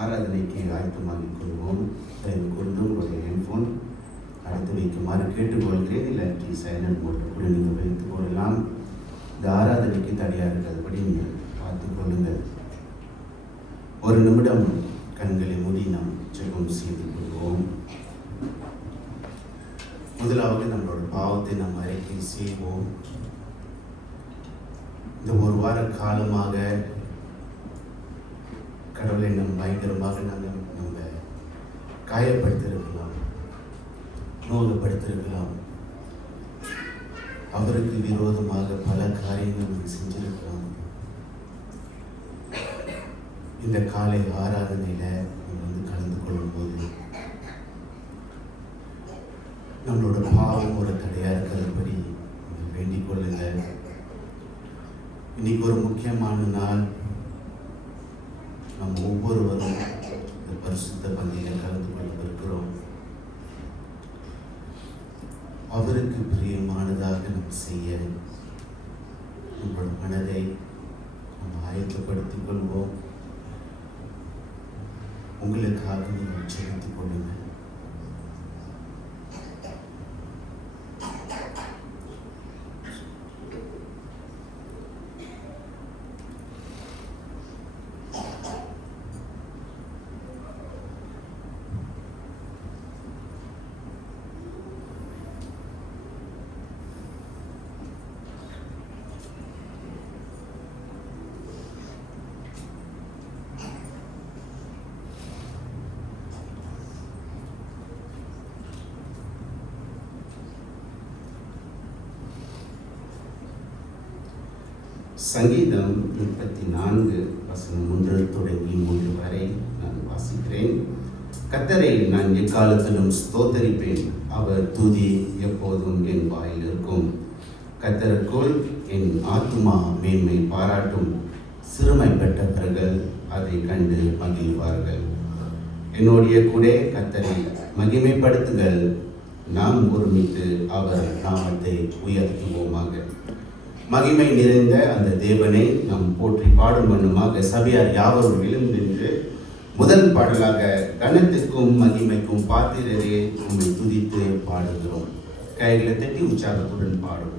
ஆராதனைக்கு ஆயத்தமாகிக் கொள்வோம். தயவு கொண்டு உங்களுடைய ஹெட்ஃபோன் அடுத்து வைக்குமாறு கேட்டுக்கொள்கிறேன். இல்லாட்டி சைலண்ட் போட்டு கூட நீங்கள் வைத்துக் கொள்ளலாம். இந்த ஆராதனைக்கு தடையாக இருக்கிறதுபடி நீங்கள் பார்த்துக் கொள்ளுங்கள். ஒரு நிமிடம் கண்களை மூடி நாம் ஜெபம் செய்து கொள்வோம். முதலாவது நம்மளோட பாவத்தை நாம் அறிக்கை செய்வோம். இந்த ஒரு வார காலமாக கடவுளை நம் பயங்கரமாக நம்ம காயப்படுத்திருக்கலாம், நோகப்படுத்திருக்கலாம், அவருக்கு விரோதமாக பல காரியங்கள் நம்ம செஞ்சிருக்கலாம். இந்த காலை ஆராதனையில நம்ம கலந்து கொள்ளும் போது நம்மளோட பாவம் ஒரு தடையா இருக்கிறபடி வேண்டிக் கொள்ளுங்க. இன்னைக்கு ஒரு முக்கியமான நாள். நம்ம ஒவ்வொருவரும் இந்த பரிசுத்த பந்தியில கலந்து கொள்ளவிருக்கிறோம். அவருக்கு பிரியமானதாக நம்ம செய்ய நம்மளோட மனதை நம்ம ஆயத்தப்படுத்திக் கொள்வோம். உங்களுக்காக நீங்கள் செலுத்திக் கொள்ளுங்கள். சங்கீதம் 34 வசனம் 1 தொடங்கி 3 வரை நான் வாசிக்கிறேன். கர்த்தரை நான் எக்காலத்திலும் ஸ்தோத்தரிப்பேன், அவர் துதி எப்போதும் என் வாயில் இருக்கும். கர்த்தருக்குள் என் ஆத்துமா மேன்மை பாராட்டும், சிறுமைப்பட்டவர்கள் அதை கண்டு மகிழ்வார்கள். என்னுடைய கூட கர்த்தரை மகிமைப்படுத்துங்கள், நாம் ஒருமித்து அவர் நாமத்தை உயர்த்துவோமாக. மகிமை நிறைந்த அந்த தேவனை நாம் போற்றி பாடும் வண்ணமாக சபையார் யாவரும் எழுந்து நின்று முதல் பாடலாக கனத்துக்கும் மகிமைக்கும் பாத்திரரே உம்மை துதித்து பாடுகிறோம். கைகளை தட்டி உற்சாகத்துடன் பாடும்.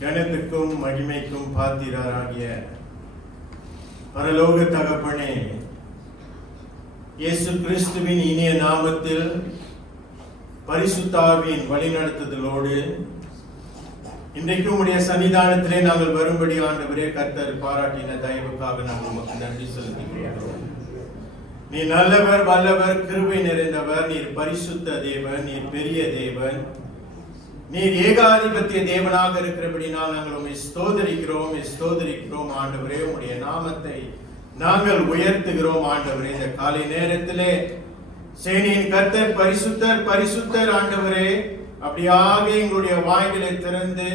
கனத்துக்கும் மகிமைக்கும் பாத்திரராகிய பரலோக தகப்பனே, இயேசு கிறிஸ்துவின் இனிய நாமத்தில் பரிசுத்தாவின் வழிநடத்துதலோடு இன்றைக்கு உம்முடைய சன்னிதானத்திலே நாங்கள் வரும்படி ஆண்டவரே கர்த்தர் பாராட்டின தயவுக்காக நாங்கள் உமக்கு நன்றி செலுத்துகிறோம். நீ நல்லவர், வல்லவர், கிருபை நிறைந்தவர், நீர் பரிசுத்த தேவன், நீர் பெரிய தேவன், நீர் ஏகாதிபத்திய தேவனாக இருக்கிறபடினால் நாங்கள் உம்மை ஸ்தோதரிக்கிறோம் ஆண்டவரே. உம்முடைய நாமத்தை நாங்கள் உயர்த்துகிறோம் ஆண்டவரே. இந்த காலை நேரத்திலே சேனையின் கர்த்தர் பரிசுத்தர் பரிசுத்தர் ஆண்டவரே, அப்படியாக எங்களுடைய வாய்களை திறந்து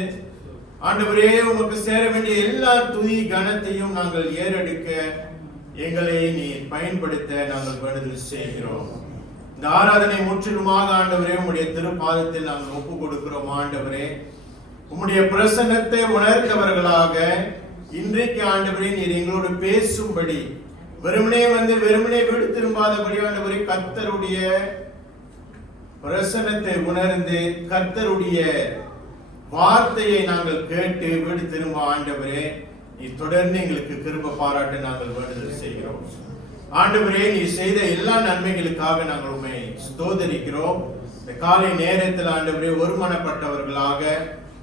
ஆண்டவரே உமக்கு சேர வேண்டிய எல்லா துதி கனத்தையும் நாங்கள் ஏறெடுக்க எங்களை நீர் பயன்படுத்த நாங்கள் வேண்டுதல் செய்கிறோம். இந்த ஆராதனை முற்றிலுமாக ஆண்டவரே உம்முடைய திருப்பாதத்தில் நாங்கள் ஒப்பு கொடுக்கிறோம் ஆண்டவரே. உம்முடைய பிரசன்னத்தை உணர்ந்தவர்களாக இன்றைக்கு ஆண்டவரே நீர் எங்களோடு பேசும்படி, வெறுமனே வந்து வெறுமனே வீடு திரும்பாதபடி ஆண்டவரே கர்த்தருடைய பிரசன்னத்தை உணர்ந்து கர்த்தருடைய வார்த்தையை நாங்கள் கேட்டு வீடு திரும்ப ஆண்டவரே நீ தொடர்ந்து எங்களுக்கு கிருபை பாராட்ட நாங்கள் வேண்டுதல் செய்கிறோம் ஆண்டவரே. நீ செய்த எல்லா நன்மைகளுக்காக நாங்கள் உண்மை ஸ்தோதரிக்கிறோம். இந்த காலை நேரத்தில் ஆண்டவரே ஒருமனப்பட்டவர்களாக,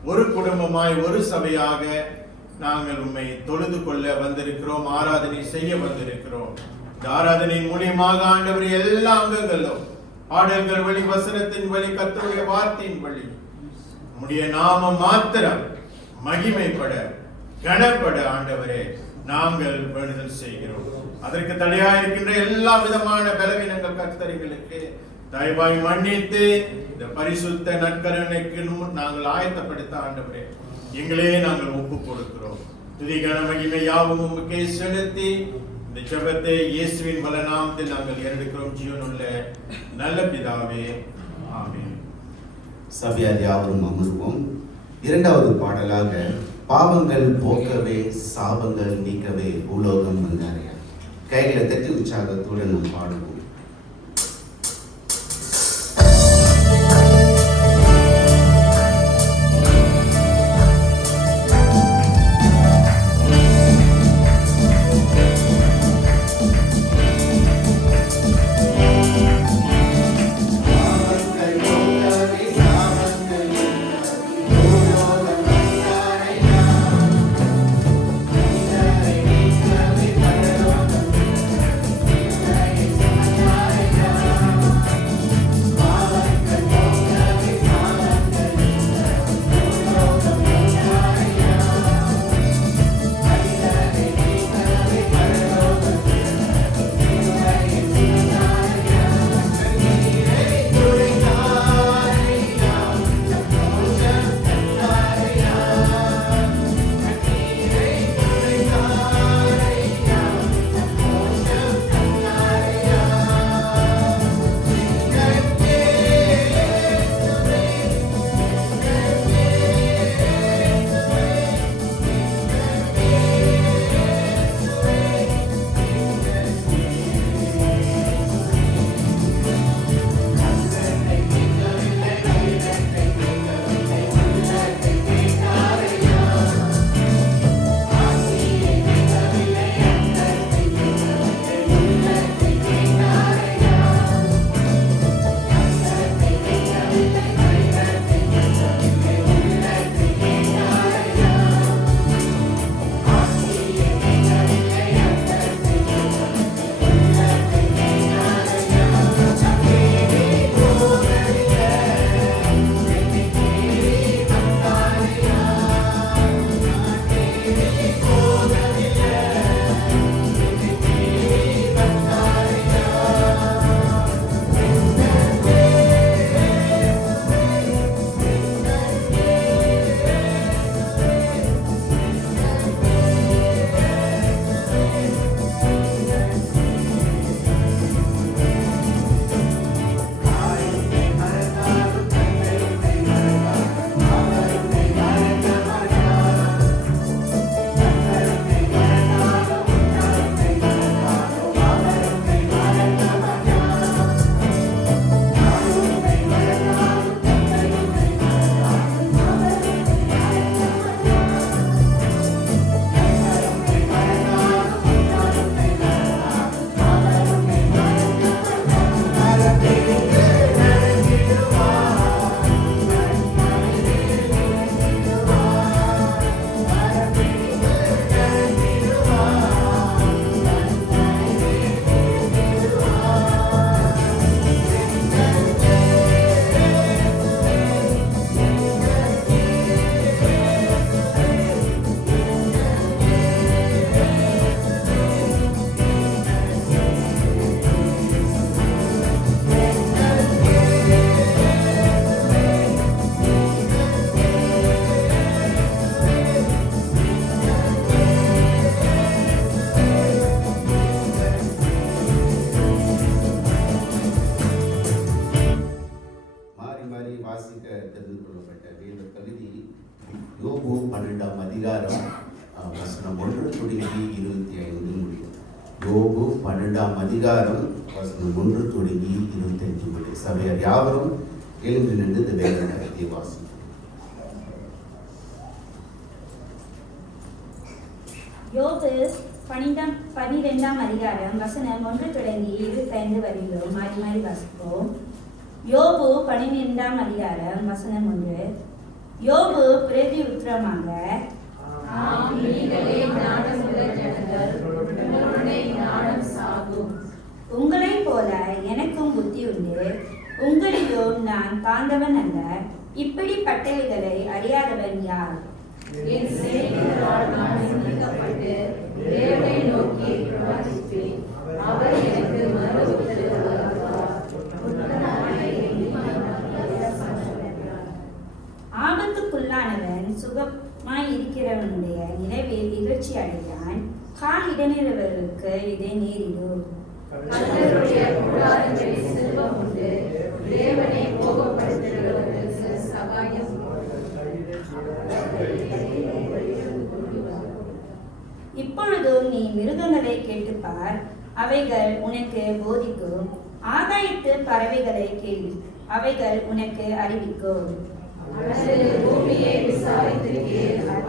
ஒரு குடும்பமாய், ஒரு சபையாக நாங்கள் உண்மை தொழுது கொள்ள வந்திருக்கிறோம், ஆராதனை செய்ய வந்திருக்கிறோம். இந்த ஆராதனை மூலியமாக ஆண்டவரே எல்லா அங்கங்களும் பாடல்கள் வழி, வசனத்தின் வழி, கர்த்தருடைய வார்த்தையின் வழி உம்முடைய நாமம் மாத்திரம் மகிமைப்பட கனப்பட ஆண்டவரே நாங்கள் வேண்டுதல் செய்கிறோம். அதற்கு தடையா இருக்கின்ற எல்லா விதமான பலவீனங்கள் கர்த்தர்களுக்கு தயவாய் மன்னித்து இந்த பரிசுத்த நற்கருணைக்கு நாங்கள் ஆயத்தப்படுத்த ஆண்டவரே எங்களே நாங்கள் ஒப்பு கொடுக்கிறோம். துதி கன மகிமை யாவும் உமக்கே செலுத்தி இந்த ஜெபத்தை இயேசுவின் வல்ல நாமத்தில் நாங்கள் ஏறெடுக்கிறோம். ஜீவனுள்ள நல்ல பிதாவே, ஆமென். சபையார் யாவரும் அமர்வோம். இரண்டாவது பாடலாக பாவங்கள் போக்கவே சாபங்கள் நீக்கவே பூலோகம் வந்தாரையா. கைகளை தட்டி உற்சாகத்துடன் நாம் பாடுவோம். Thank you. அதிகாரம் வசனம் 1 தொடங்கி 25 முடியும். யோபு 12ஆம் அதிகாரம் வசனம் 1 தொடங்கி 25 முடியும். சபையார் யாவரும் எழுந்து நின்று இந்த வேதத்தை வாசிப்போம். யோபு 12ஆம் அதிகாரம் வசனம் 1 தொடங்கி 25 வரையிலும் மாறி மாறி வாசிப்போம். யோபு 12ஆம் அதிகாரம் வசனம் 1. யோபு பிரதி உத்தரமாக, உங்களைப் போல எனக்கும் புத்தி உண்டு, உங்களிலும் நான் தாழ்ந்தவன் அல்ல. இப்படிப்பட்டவைகளை அறியாதவன் யார்? ஆபத்துக்குள்ளானவன் சுகமாயிருக்கிறவனுடைய நினைவில் இகழ்ச்சி அடைகிறான். கால் இடநிறவர்களுக்கு இதை நேரிடும். இப்பொழுதும் நீ மிருகங்களை கேட்டுப்பார், அவைகள் உனக்கு போதிக்கும். ஆகாயத்து பறவைகளை கேள், அவைகள் உனக்கு அறிவிக்கும். பூமியை விசாரித்திருக்கே,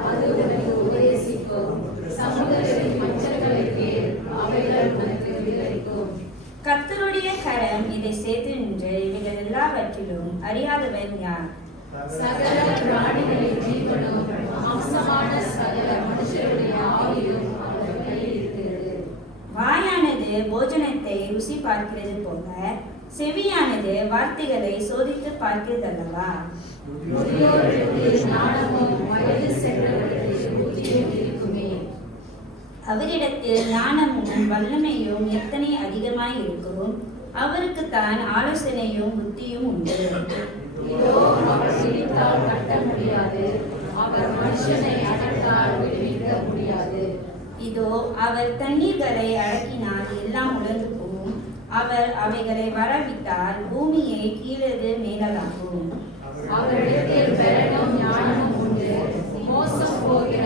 அது உனக்கு உபதேசிக்கும். சமுத்திரத்தின் மச்சங்களை கேள், அவைகள் உனக்கு விவரிக்கும். கர்த்தருடைய கரம் இதை செய்து நின்று இவைகள் எல்லாவற்றிலும் அறியாதவன் யார்? சகல பிராணிகளின் ஜீவனும் மாம்சமான சகல மனுஷருடைய ஆவியும் அவர் கையில் இருக்கிறது. வாயானது போஜனத்தை ருசி பார்க்கிறது போல, செவியானது வார்த்தைகளை சோதித்து பார்க்கிறதல்லவா? முதியோர்களுடைய ஞானமும் வயது சென்றவர்களுடைய புத்தியும் இருக்குமே. அவரிடத்தில் ஞானமும் வல்லமையும் எத்தனை அதிகமாய் இருக்கும்! அவருக்கு தான் ஆலோசனையும் புத்தியும் உண்டு. இதோ அவர் சிரித்தால் கட்ட முடியாது, அவர் மனுஷனை அடக்கால் விடுவிக்க முடியாது. இதோ அவர் தண்ணீர்களை அடக்கினால் எல்லாம் உலர்ந்து போகும். அவர் அவைகளை வரவிட்டால் பூமியை கீழது மேலாகும். அவரிடத்தில் பெறனும் ஞானமும் உண்டு, மோசம் போகிற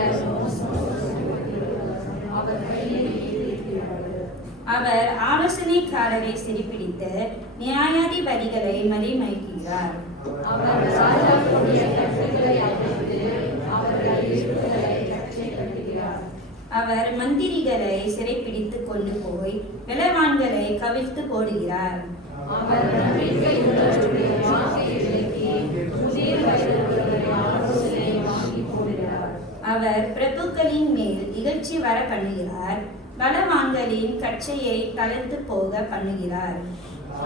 அவர் கையில் இருக்கிறார்கள். அவர் ஆலோசனைக்காரரை சிறைப்பிடித்து நியாயாதிபதிகளை மறைமயக்குகிறார். அவர் ராஜாக்களுடைய கட்டுகளை அழித்து அவர்கள் இருப்புகளை கட்டளை கட்டுகிறார். அவர் மந்திரிகளை சிறைப்பிடித்து கொண்டு போய் பலவான்களை கவிழ்த்து போடுகிறார். அவர் நம்பிக்கையுள்ளவருடைய வாக்கை விலக்கி முதிர் வயதுள்ளவருடைய ஆலோசனையை வாங்கி போடுகிறார். அவர் பிரபுக்களின் மேல் இகழ்ச்சி வர பண்ணுகிறார், பலவான்களின் கச்சையை தளர்த்து போக பண்ணுகிறார்.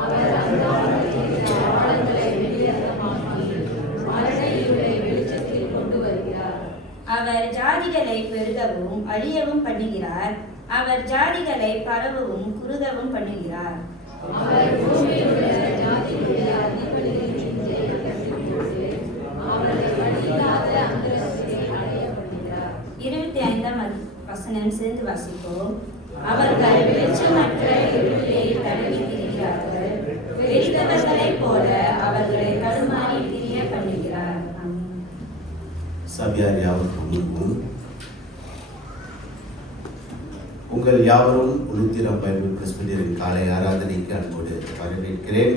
அவர் ஆழங்களை வெளியேற்றமாக்கி மரண இருளை வெளிச்சத்தில் கொண்டு வருகிறார். அவர் ஜாதிகளை பெருகவும் அழியவும் பண்ணுகிறார். அவர் ஜாதிகளை பரவவும் குறுகவும் பண்ணுகிறார். அவர் பூமியில் உள்ள ஜாதிகளுடைய அதிபதிகளின் ஜெயத்தை கட்டிவிட்டு அவர்களை வழியில்லாத அந்தரத்தை அடைய பண்ணுகிறார். 25ஆம் வசனம் சேர்ந்து வாசிப்போம். அவர்கள் வெளிச்சமற்ற இருளிலே தடவி திரிகிறார்கள், வெறித்தவர்களைப் போல அவர்களை தடுமாறி திரிய பண்ணுகிறார். ஆமென். சபையார் யாவருக்கும் உங்கள் யாவரும் உளுத்திரம் பைபிள் பிரஸ்பிட்டரின் காலை ஆராதனைக்கு அன்போடு வரவேற்கிறேன்.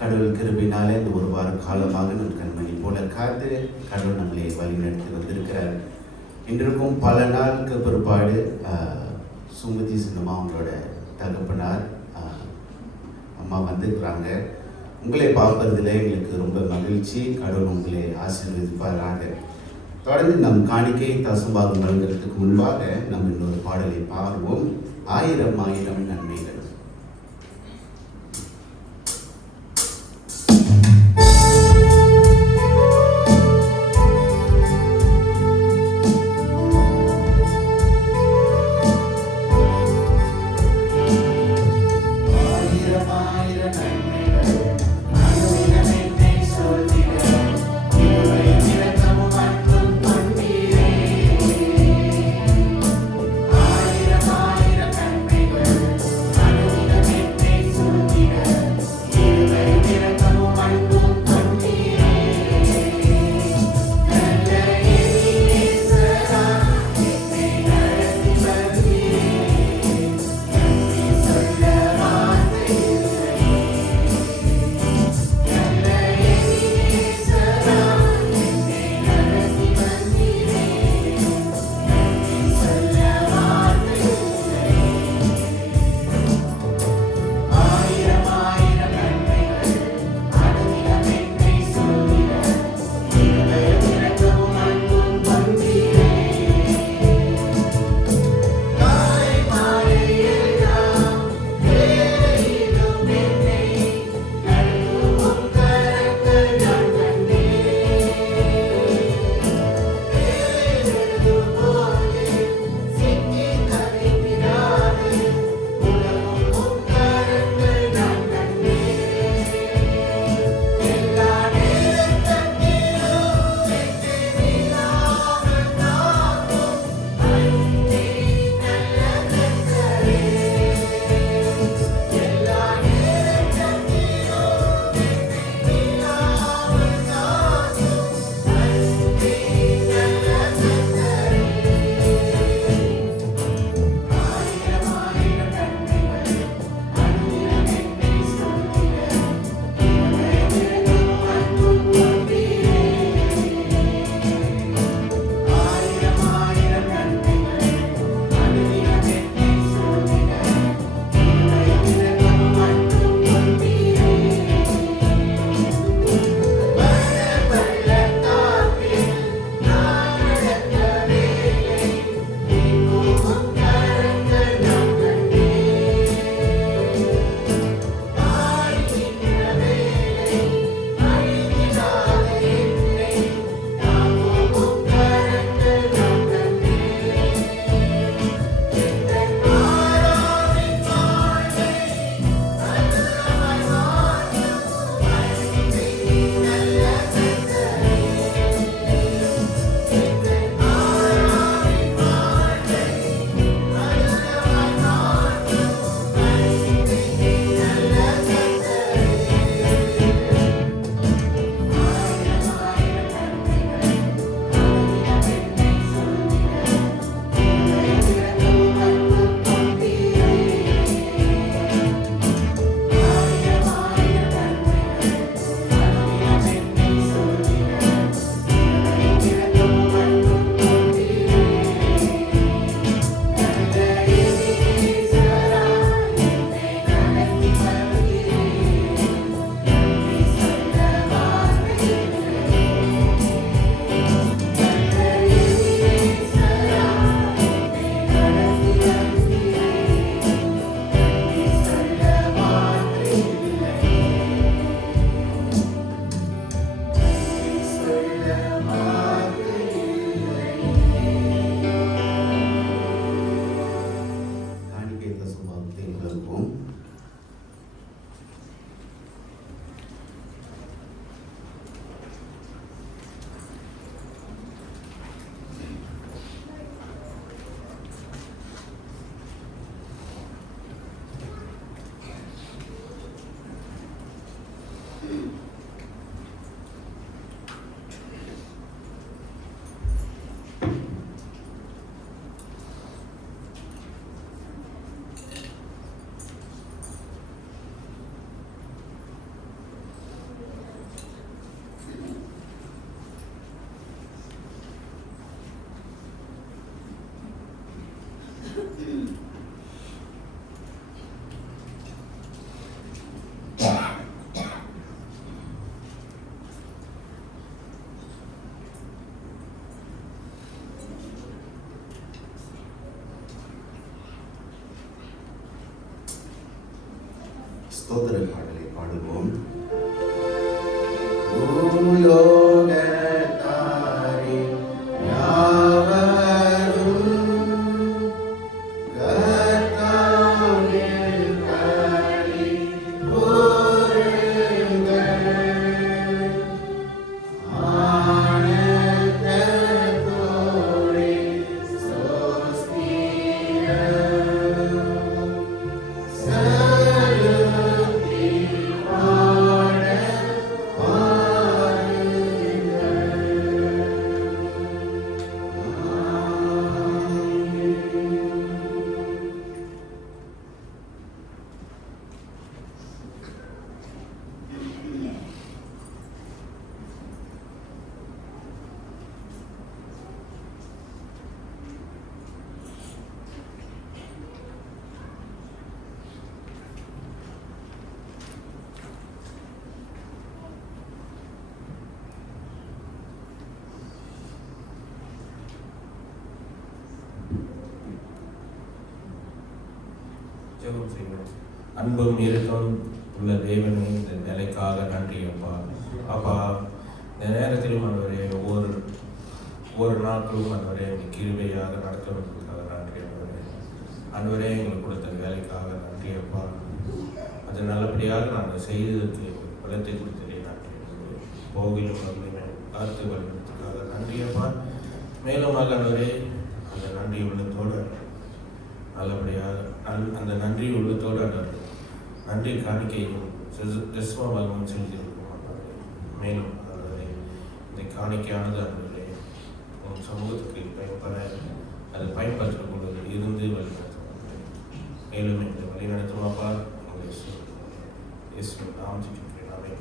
கடவுள் கிருபையினாலே இந்த ஒரு வார காலமாக நம் கண்மணி போல காத்து கடவுள் நம்மளை வழிநடத்தி வந்திருக்கிறார். இன்றைக்கும் பல நாளுக்கு பிற்பாடு சுமதி சின்னம்மா அவங்களோட தகப்பனார் அம்மா வந்திருக்கிறாங்க. உங்களை பார்ப்பதில் எங்களுக்கு ரொம்ப மகிழ்ச்சி. கடவுள் உங்களை ஆசீர்வதிப்பாராக. தொடர்ந்து நம் காணிக்கை தசம்பாகம் வழங்குறதுக்கு முன்பாக நம்ம இன்னொரு பாடலை பாடுவோம். 1000 1000 நன்மைகள். ஆயிரம் ஆயிரம் நன்மைகள் ஸ்தோத்திர பாடலை பாடுவோம். பூலோகத்தாரே யாவரும் கர்த்தாவில் களி கூறுங்கள். ஆனந்தத்தோடே ஸ்தோத்திரம் செலுத்தி பாட ஜெபம் செய்வோம். அன்பும் இரக்கம் உள்ள தேவனே, இந்த நிலைக்காக நன்றி அப்பா. அப்பா, இந்த நேரத்திலும் ஆண்டவரே, ஒவ்வொரு நாட்களும் ஆண்டவரே கிருபையாக நடத்துவதற்காக நன்றி ஆண்டவரே. ஆண்டவரே, எங்களுக்கு கொடுத்த வேலைக்காக நன்றி அப்பா. அது நல்லபடியாக நாங்கள் செய்ததற்கு பலத்தை கொடுத்ததே நன்றி. போகிலும் காத்து வளர்ந்ததுக்காக நன்றி அப்பா. மேலும் ஆண்டவரே, அந்த நன்றி உள்ளத்தோடு நல்லபடியாக அந்த நன்றி உள்ளத்தோடு அந்த நன்றி காணிக்கையும் தஸ்மபாகமும் செஞ்சிருக்கோம். மேலும் இந்த காணிக்கையானது அன்பர்களே உன் சமூகத்துக்கு பயன்பட அது பயன்படுத்திக் கொள்வது இருந்து வழிநடத்தும். மேலும் இந்த வழிநடத்தும் அப்பா நாமே.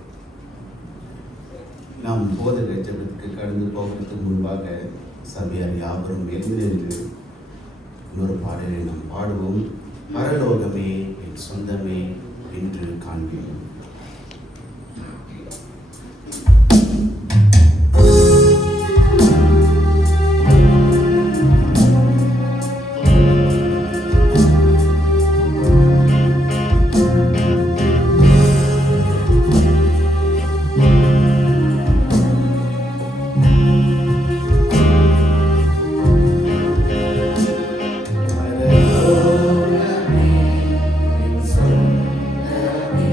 நாம் போதக ஜெபத்துக்கு கடந்து போவதற்கு முன்பாக சபையார் யாவரும் எழுந்து நின்று இன்னொரு பாடலை நாம் பாடுவோம். பரலோகமே என் சொந்தமே என்று காண்பேன். சொந்தமே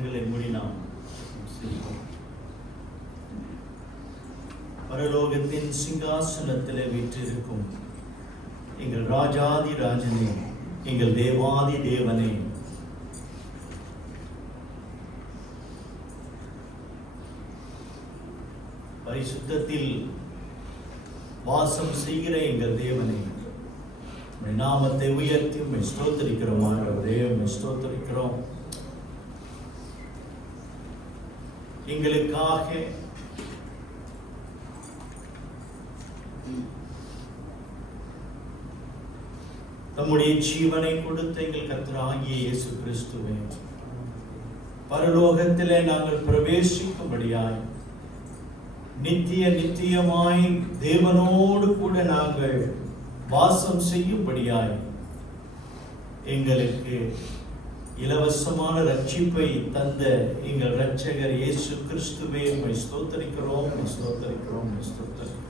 கண்களை மூடி நாம் செல்வோம். பரலோகத்தின் சிங்காசனத்திலே வீற்றிருக்கும் எங்கள் ராஜாதி ராஜனே, எங்கள் தேவாதி தேவனே, பரிசுத்தத்தில் வாசம் செய்கிற எங்கள் தேவனே, உம்முடைய நாமத்தை உயர்த்தி உம்மை ஸ்தோத்திரிக்கிறோம். ஆண்டவரே, உம்மை ஸ்தோத்திரிக்கிறோம். எங்களுக்காக தம்முடைய ஜீவனை கொடுத்த எங்கள் கர்த்தராகிய இயேசு கிறிஸ்துவே, பரலோகத்திலே நாங்கள் பிரவேசிக்கும்படியாய் நித்தியமாய் தேவனோடு கூட நாங்கள் வாசம் செய்யும்படியாய் எங்களுக்கு இலவசமான ரட்சிப்பை தந்த எங்கள் இரட்சகர் இயேசு கிறிஸ்துவே, உம்மை ஸ்தோத்திரிக்கிறோம், உம்மை ஸ்தோத்திரிக்கிறோம், உம்மை ஸ்தோத்திரிக்கிறோம்.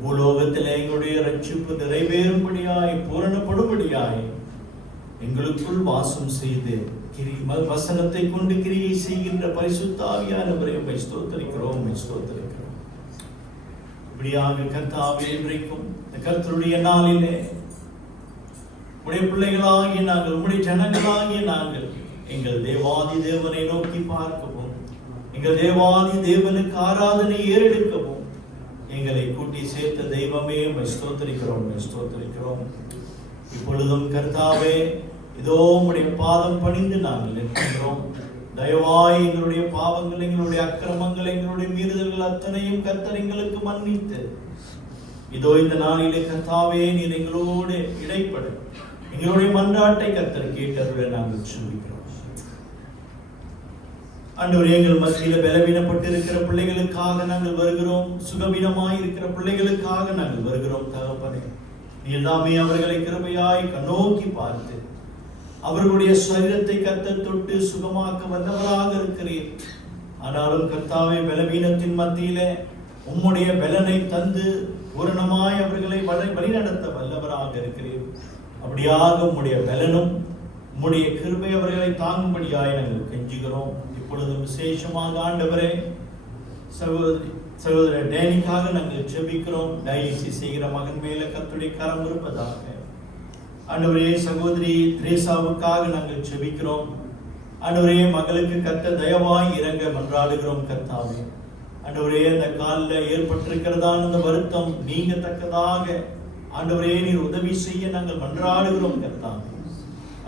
பூலோகத்தில் எங்களுடைய ரட்சிப்பு நிறைவேறும்படியாய் பூரணப்படும்படியாய் எங்களுக்குள் வாசம் செய்து வசனத்தை கொண்டு கிரியை செய்கின்ற பரிசுத்த ஆவியானவரை உம்மை ஸ்தோத்திரிக்கிறோம், உம்மை ஸ்தோத்திரிக்கிறோம். இப்படியாக கர்த்தாவே, இன்றைக்கும் இந்த கர்த்தருடைய நாளிலே உடைய பிள்ளைகளாகிய நாங்கள், உம்முடைய ஜனங்களாகிய நாங்கள் எங்கள் தேவாதி தேவனை நோக்கி பார்க்கவும், எங்கள் தேவாதி தேவனுக்கு ஆராதனை ஏறெடுக்கவும் எங்களை கூட்டி சேர்த்த தெய்வமே, உம்மை ஸ்தோத்திரிக்கிறோம், உம்மை ஸ்தோத்திரிக்கிறோம். இப்பொழுதும் கர்த்தாவே, இதோ உம்முடைய பாதம் பணிந்து நாங்கள் நிற்கின்றோம். தயவாய் எங்களுடைய பாவங்கள், எங்களுடைய அக்கிரமங்கள், எங்களுடைய மீறுதல்கள் அத்தனையும் கர்த்தர் எங்களுக்கு மன்னித்து, இதோ இந்த நாளிலே கர்த்தாவே, நீர் எங்களோடு இடைப்பட எங்களுடைய மன்றாட்டை கர்த்தர் கேட்டருள நாங்கள் சொல்கிறோம். ஆண்டவரே, எங்கள் மத்தியில் பலவீனப்பட்டு இருக்கிற பிள்ளைகளுக்காக நாங்கள் வருகிறோம். சுகவீனமாய் இருக்கிற பிள்ளைகளுக்காக நாங்கள் வருகிறோம். தகப்பனே, நீர் தாமே அவர்களை கிருபையாய் கண்ணோக்கி பார்த்து அவர்களுடைய சரீரத்தை கர்த்தர் தொட்டு சுகமாக்க வல்லவராக இருக்கிறீர். ஆனாலும் கர்த்தாவே, பலவீனத்தின் மத்தியிலே உம்முடைய பலனை தந்து பூரணமாய் அவர்களை வழிநடத்த வல்லவராக இருக்கிறீர். அப்படியாக உம்முடைய பலனும் உம்முடைய கிருபை அவர்களை தாங்கும்படியாய் நாங்கள் கெஞ்சுகிறோம். இப்பொழுதும் விசேஷமாக ஆண்டவரே, சகோதரர் டேனிக்காக நாங்கள் ஜெபிக்கிறோம். டயாலிசிஸ் செய்கிற மகன் மேல கர்த்தருடைய கரம் இருப்பதாக. ஆண்டவரே, சகோதரி திரேசாவுக்காக நாங்கள் ஜெபிக்கிறோம். ஆண்டவரே, மகளுக்கு கர்த்தர் தயவாய் இறங்க மன்றாடுகிறோம். கர்த்தாவே, ஆண்டவரே, அந்த காலில் ஏற்பட்டிருக்கிறதான அந்த வருத்தம் நீங்கத்தக்கதாக ஆண்டவரே நீர் உதவி செய்ய நாங்கள் மன்றாடுகிறோம். கர்த்தாவே,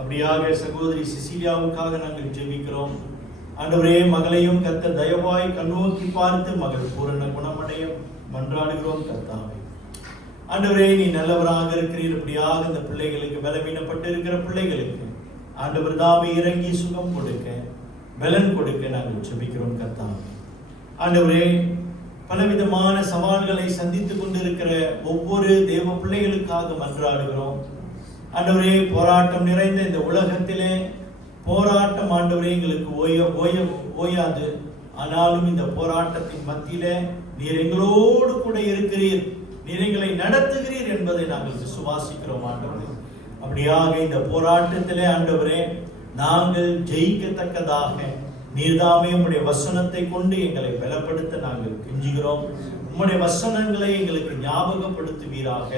அப்படியாக சகோதரி சிசிலியாவுக்காக நாங்கள் ஜெபிக்கிறோம். ஆண்டவரே, மகளையும் கர்த்தர் தயவாய் கண்ணோக்கி பார்த்து மகள் பூரண குணமடைய மன்றாடுகிறோம். கர்த்தாவே, ஆண்டவரே, நீ நல்லவராக இருக்கிறீர். இப்படியாக இந்த பிள்ளைகளுக்கு, பலவீனப்பட்டு இருக்கிற பிள்ளைகளுக்கு ஆண்டவர் தாமே இறங்கி சுகம் கொடுக்க, பலன் கொடுக்க நாங்கள் ஜெபிக்கிறோம். கர்த்தாவே, ஆண்டவரே, பலவிதமான சவால்களை சந்தித்துக் கொண்டிருக்கிற ஒவ்வொரு தேவ பிள்ளைகளுக்காக மன்றாடுகிறோம். ஆண்டவரே, போராட்டம் நிறைந்த இந்த உலகத்திலே போராட்டம் ஆண்டவரே எங்களுக்கு ஓயாது. ஆனாலும் இந்த போராட்டத்தின் மத்தியிலே நீர் எங்களோடு கூட இருக்கிறீர், நீர் எங்களை நடத்துகிறீர் என்பதை நாங்கள் விசுவாசிக்கிறோம். ஆண்டவரே, அப்படியாக இந்த போராட்டத்திலே ஆண்டவரே நாங்கள் ஜெயிக்கத்தக்கதாக நீர்தாமே உம்முடைய வசனத்தை கொண்டு எங்களை பலப்படுத்த நாங்கள் கெஞ்சுகிறோம். உம்முடைய வசனங்களை எங்களுக்கு ஞாபகப்படுத்துவீராக.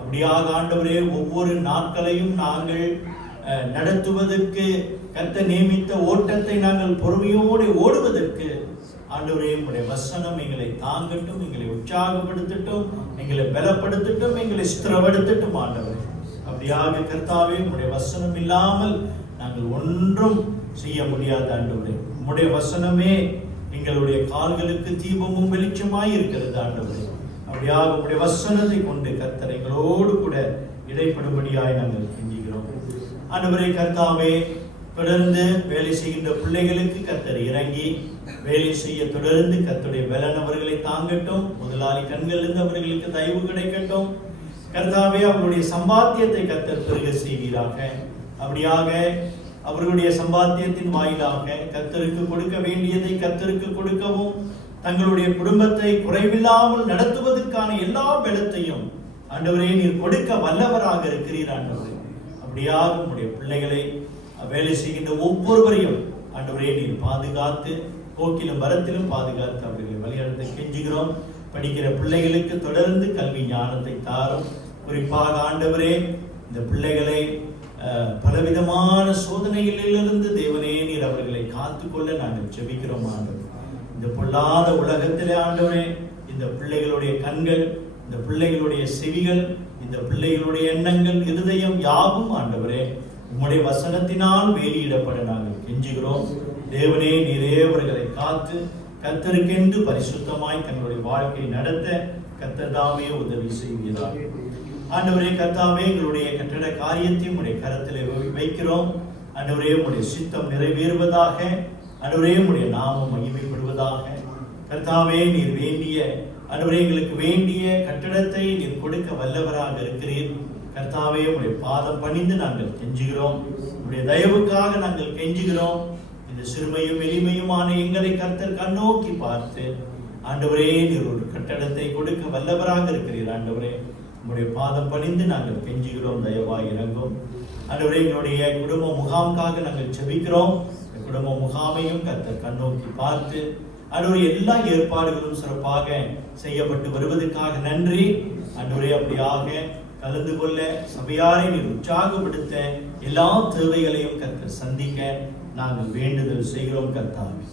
அப்படியாக ஆண்டவரே, ஒவ்வொரு நாட்களையும் நாங்கள் நடத்துவதற்கு கர்த்தர் நியமித்த ஓட்டத்தை நாங்கள் பொறுமையோடு ஓடுவதற்கு ஆண்டவரே உம்முடைய வசனம் எங்களை தாங்கட்டும், எங்களை உற்சாகப்படுத்தட்டும், எங்களை பலப்படுத்தட்டும், எங்களை ஸ்திரப்படுத்தட்டும். ஆண்டவரே, அப்படியாக கர்த்தாவே, உம்முடைய வசனம் இல்லாமல் நாங்கள் ஒன்றும் செய்ய முடியாது. ஆண்டவரே, உம்முடைய வசனமே எங்களுடைய கால்களுக்கு தீபமும் வெளிச்சமாய் இருக்கிறது. ஆண்டவரே, அப்படியாக உம்முடைய வசனத்தை கொண்டு கர்த்தர் எங்களோடு கூட இடைப்படும்படியாய் நாங்கள் கெஞ்சுகிறோம். ஆண்டவரே, கர்த்தாவே, தொடர்ந்து வேலை செய்கின்ற பிள்ளைகளுக்கு கர்த்தர் இறங்கி வேலை செய்ய தொடர்ந்து கர்த்தருடைய பலன் அவர்களை தாங்கட்டும். முதலாளி கண்களிலிருந்து அவர்களுக்கு தயவு கிடைக்கட்டும். கர்த்தாவே, அவர்களுடைய சம்பாத்தியத்தை கர்த்தர் பெருக செய்வீராக. அப்படியாக அவர்களுடைய சம்பாத்தியத்தின் வாயிலாக கர்த்தருக்கு கொடுக்க வேண்டியதை கர்த்தருக்கு கொடுக்கவும், தங்களுடைய குடும்பத்தை குறைவில்லாமல் நடத்துவதற்கான எல்லா பலத்தையும் ஆண்டவரே நீர் கொடுக்க வல்லவராக இருக்கிறீர். ஆண்டவரே, அப்படியாக உம்முடைய பிள்ளைகளை வேலை செய்கின்ற ஒவ்வொருவரையும் ஆண்டவரே நீர் பாதுகாத்து போக்கிலும் வரத்திலும் பாதுகாத்து அவர்களை வழிநடத்த கெஞ்சுகிறோம். படிக்கிற பிள்ளைகளுக்கு தொடர்ந்து கல்வி ஞானத்தை தாரும். குறிப்பாக ஆண்டவரே இந்த பிள்ளைகளை பலவிதமான சோதனைகளிலிருந்து தேவனே நீர் அவர்களை காத்துக்கொள்ள நாங்கள் ஜெபிக்கிறோம். ஆண்டவர் இந்த பொல்லாத உலகத்திலே ஆண்டவரே இந்த பிள்ளைகளுடைய கண்கள், இந்த பிள்ளைகளுடைய செவிகள், இந்த பிள்ளைகளுடைய எண்ணங்கள், இருதயம் யாவும் ஆண்டவரே உம்முடைய வசனத்தினால் வேலியிடப்பட நாங்கள் கெஞ்சுகிறோம். தேவனே நீரே அவர்களை காத்து கர்த்தருக்கென்று பரிசுத்தமாய் தங்களுடைய வாழ்க்கை நடத்த கர்த்தர் தாமே உதவி செய்கிறார். ஆண்டவரே கர்த்தாவே எங்களுடைய கட்டட காரியத்தையும் உடைய கரத்திலே வைக்கிறோம். ஆண்டவரே உடைய சித்தம் நிறைவேறுவதாக. ஆண்டவரே உடைய நாமம் மகிமைப்படுவதாக. கர்த்தாவே நீர் வேண்டிய ஆண்டவரே எங்களுக்கு வேண்டிய கட்டடத்தை நீர் கொடுக்க வல்லவராக இருக்கிறீர். கர்த்தாவே உடைய பாதம் பணிந்து நாங்கள் கெஞ்சுகிறோம். உடைய தயவுக்காக நாங்கள் கெஞ்சுகிறோம். இந்த சிறுமையும் எளிமையுமான எங்களை கர்த்தர் கண்ணோக்கி பார்த்து ஆண்டவரே நீர் ஒரு கட்டடத்தை கொடுக்க வல்லவராக இருக்கிறீர். ஆண்டவரே உங்களுடைய பாதம் பணிந்து நாங்கள் கெஞ்சுகிறோம். தயவாய் இறங்கும். ஆண்டவரே எங்களுடைய குடும்ப முகாமுக்காக நாங்கள் ஜெபிக்கிறோம். குடும்ப முகாமையும் கர்த்தர் கண்ணோக்கி பார்த்து ஆண்டவரே எல்லா ஏற்பாடுகளும் சிறப்பாக செய்யப்பட்டு வருவதற்காக நன்றி. ஆண்டவரே அப்படியாக கலந்து கொள்ள சபையாரை நீர் உற்சாகப்படுத்த எல்லா தேவைகளையும் கர்த்தர் சந்திக்க நாங்கள் வேண்டுதல் செய்கிறோம். கர்த்தாவே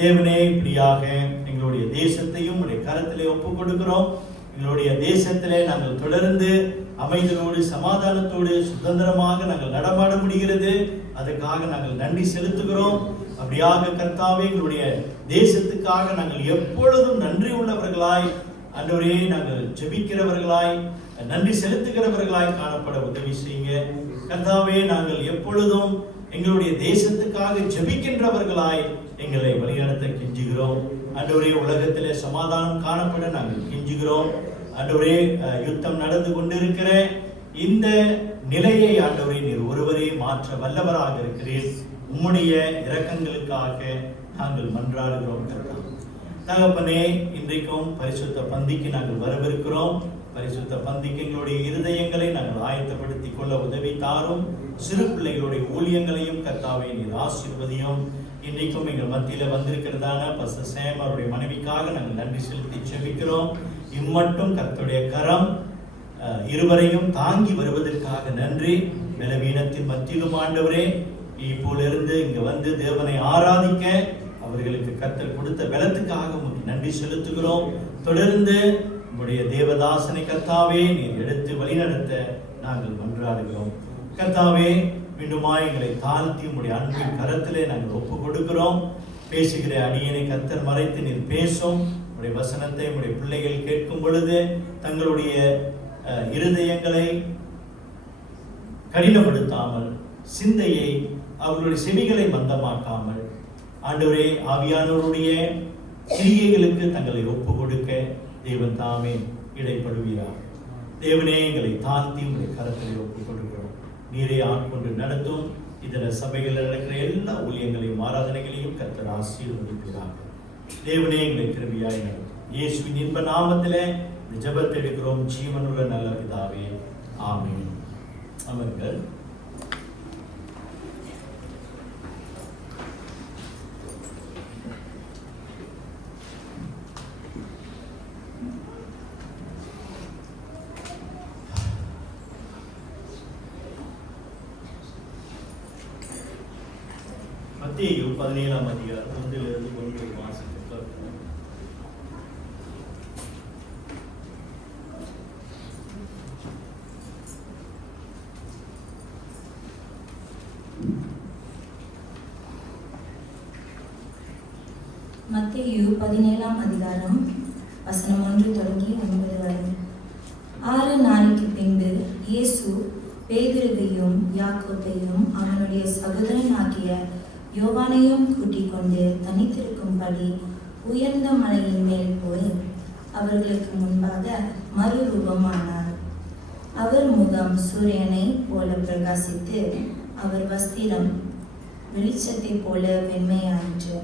தேவனே இப்படியாக எங்களுடைய தேசத்தையும் உடைய கரத்திலே ஒப்புக் கொடுக்கிறோம். எங்களுடைய தேசத்திலே நாங்கள் தொடர்ந்து அமைதியோடு சமாதானத்தோடு சுதந்திரமாக நாங்கள் நடமாட முடிகிறது. அதுக்காக நாங்கள் நன்றி செலுத்துகிறோம். அப்படியாக கர்த்தாவே எங்களுடைய தேசத்துக்காக நாங்கள் எப்பொழுதும் நன்றி உள்ளவர்களாய் ஆண்டவரே நாங்கள் ஜெபிக்கிறவர்களாய் நன்றி செலுத்துகிறவர்களாய் காணப்பட உதவி செய்யுங்க. கர்த்தாவே நாங்கள் எப்பொழுதும் எங்களுடைய தேசத்துக்காக ஜெபிக்கின்றவர்களாய் எங்களை வழிநடத்த கெஞ்சுகிறோம். ஆண்டவரே உலகத்திலே சமாதானம் காணப்பட நாங்கள் கெஞ்சுகிறோம். ஆண்டவரே யுத்தம் நடந்து கொண்டிருக்கிற இந்த நிலையை ஆண்டவரே நீர் ஒருவரே மாற்ற வல்லவராக இருக்கிறீர். உம்முடைய இரக்கங்களுக்காக நாங்கள் மன்றாடுகிறோம். தகப்பனே இன்றைக்கும் பரிசுத்த பந்திக்கு நாங்கள் வரவிருக்கிறோம். பரிசுத்த பந்திக்கு எங்களுடைய இருதயங்களை நாங்கள் ஆயத்தப்படுத்திக் கொள்ள உதவி தாரும். சிறு பிள்ளைகளுடைய ஊழியங்களையும் கர்த்தாவே நீர் ஆசீர்வதியும். இன்றைக்கும் எங்கள் மத்தியில வந்திருக்கிறதான பாஸ்டர் சேம் அவருடைய மனைவிக்காக நாங்கள் நன்றி செலுத்தி ஜெபிக்கிறோம். இம்மட்டும் கர்த்தருடைய கரம் இருவரையும் தாங்கி வருவதற்காக நன்றி. பலவீனத்தின் மத்தியிலும் ஆண்டவரே இப்போலிருந்து இங்க வந்து தேவனை ஆராதிக்க அவர்களுக்கு கர்த்தர் கொடுத்த பலத்துக்காக உங்களுக்கு நன்றி செலுத்துகிறோம். தொடர்ந்து உங்களுடைய தேவதாசனை கர்த்தாவே நீர் எடுத்து வழிநடத்த நாங்கள் மன்றாடுகிறோம். கர்த்தாவே மீண்டுமாய் எங்களை தாழ்த்தி உங்களுடைய அன்பின் கரத்திலே நாங்கள் ஒப்பு கொடுக்கிறோம். பேசுகிற அடியனை கர்த்தர் மறைத்து நீர் பேசும். உங்களுடைய வசனத்தை உங்களுடைய பிள்ளைகள் கேட்கும் பொழுது தங்களுடைய இருதயங்களை கடினப்படுத்தாமல், சிந்தையை அவர்களுடைய செவிகளை மந்தமாக்காமல் ஆண்டவரே ஆவியானவருடைய கிரியைகளுக்கு தங்களை ஒப்பு கொடுக்க தேவன் தாமே இடைப்படுவீரார். தேவனே எங்களை தாழ்த்தி உங்களுடைய கரத்திலே ஒப்பு கொடுக்கிறோம். நீரை ஆட்கொண்டு நடத்தும். இதர சபைகளில் நடக்கிற எல்லா ஊழியங்களையும் ஆராதனைகளையும் கர்த்தர் ஆசீர்வதிக்கிறார். தேவனே எங்களை கிருபையாய் நடத்தும். இயேசுவின் இன்ப நாமத்திலே இந்த ஜெபத்தை எடுக்கிறோம். ஜீவனுள்ள நல்ல பிதாவே, ஆமென். அமர்கள். மத்தேயு 17ஆம் அதிகாரம் 1 முதல் 9 வாசிக்கிறோம். மத்தேயு 17ஆம் அதிகாரம் வசனம் 1 தொடங்கி 9 வரை. 6 நாளைக்கு பின்பு இயேசு பேதுருவையும் யாக்கோபையும் அவனுடைய சகோதரனாகிய யோவானையும் கூட்டிக் கொண்டு தனித்திருக்கும்படி உயர்ந்த மலையின் மேல் போய் அவர்களுக்கு முன்பாக மறுரூபமானார். அவர் முகம் சூரியனை போல பிரகாசித்து அவர் வஸ்திரம் வெளிச்சத்தை போல வெண்மையாயிற்று.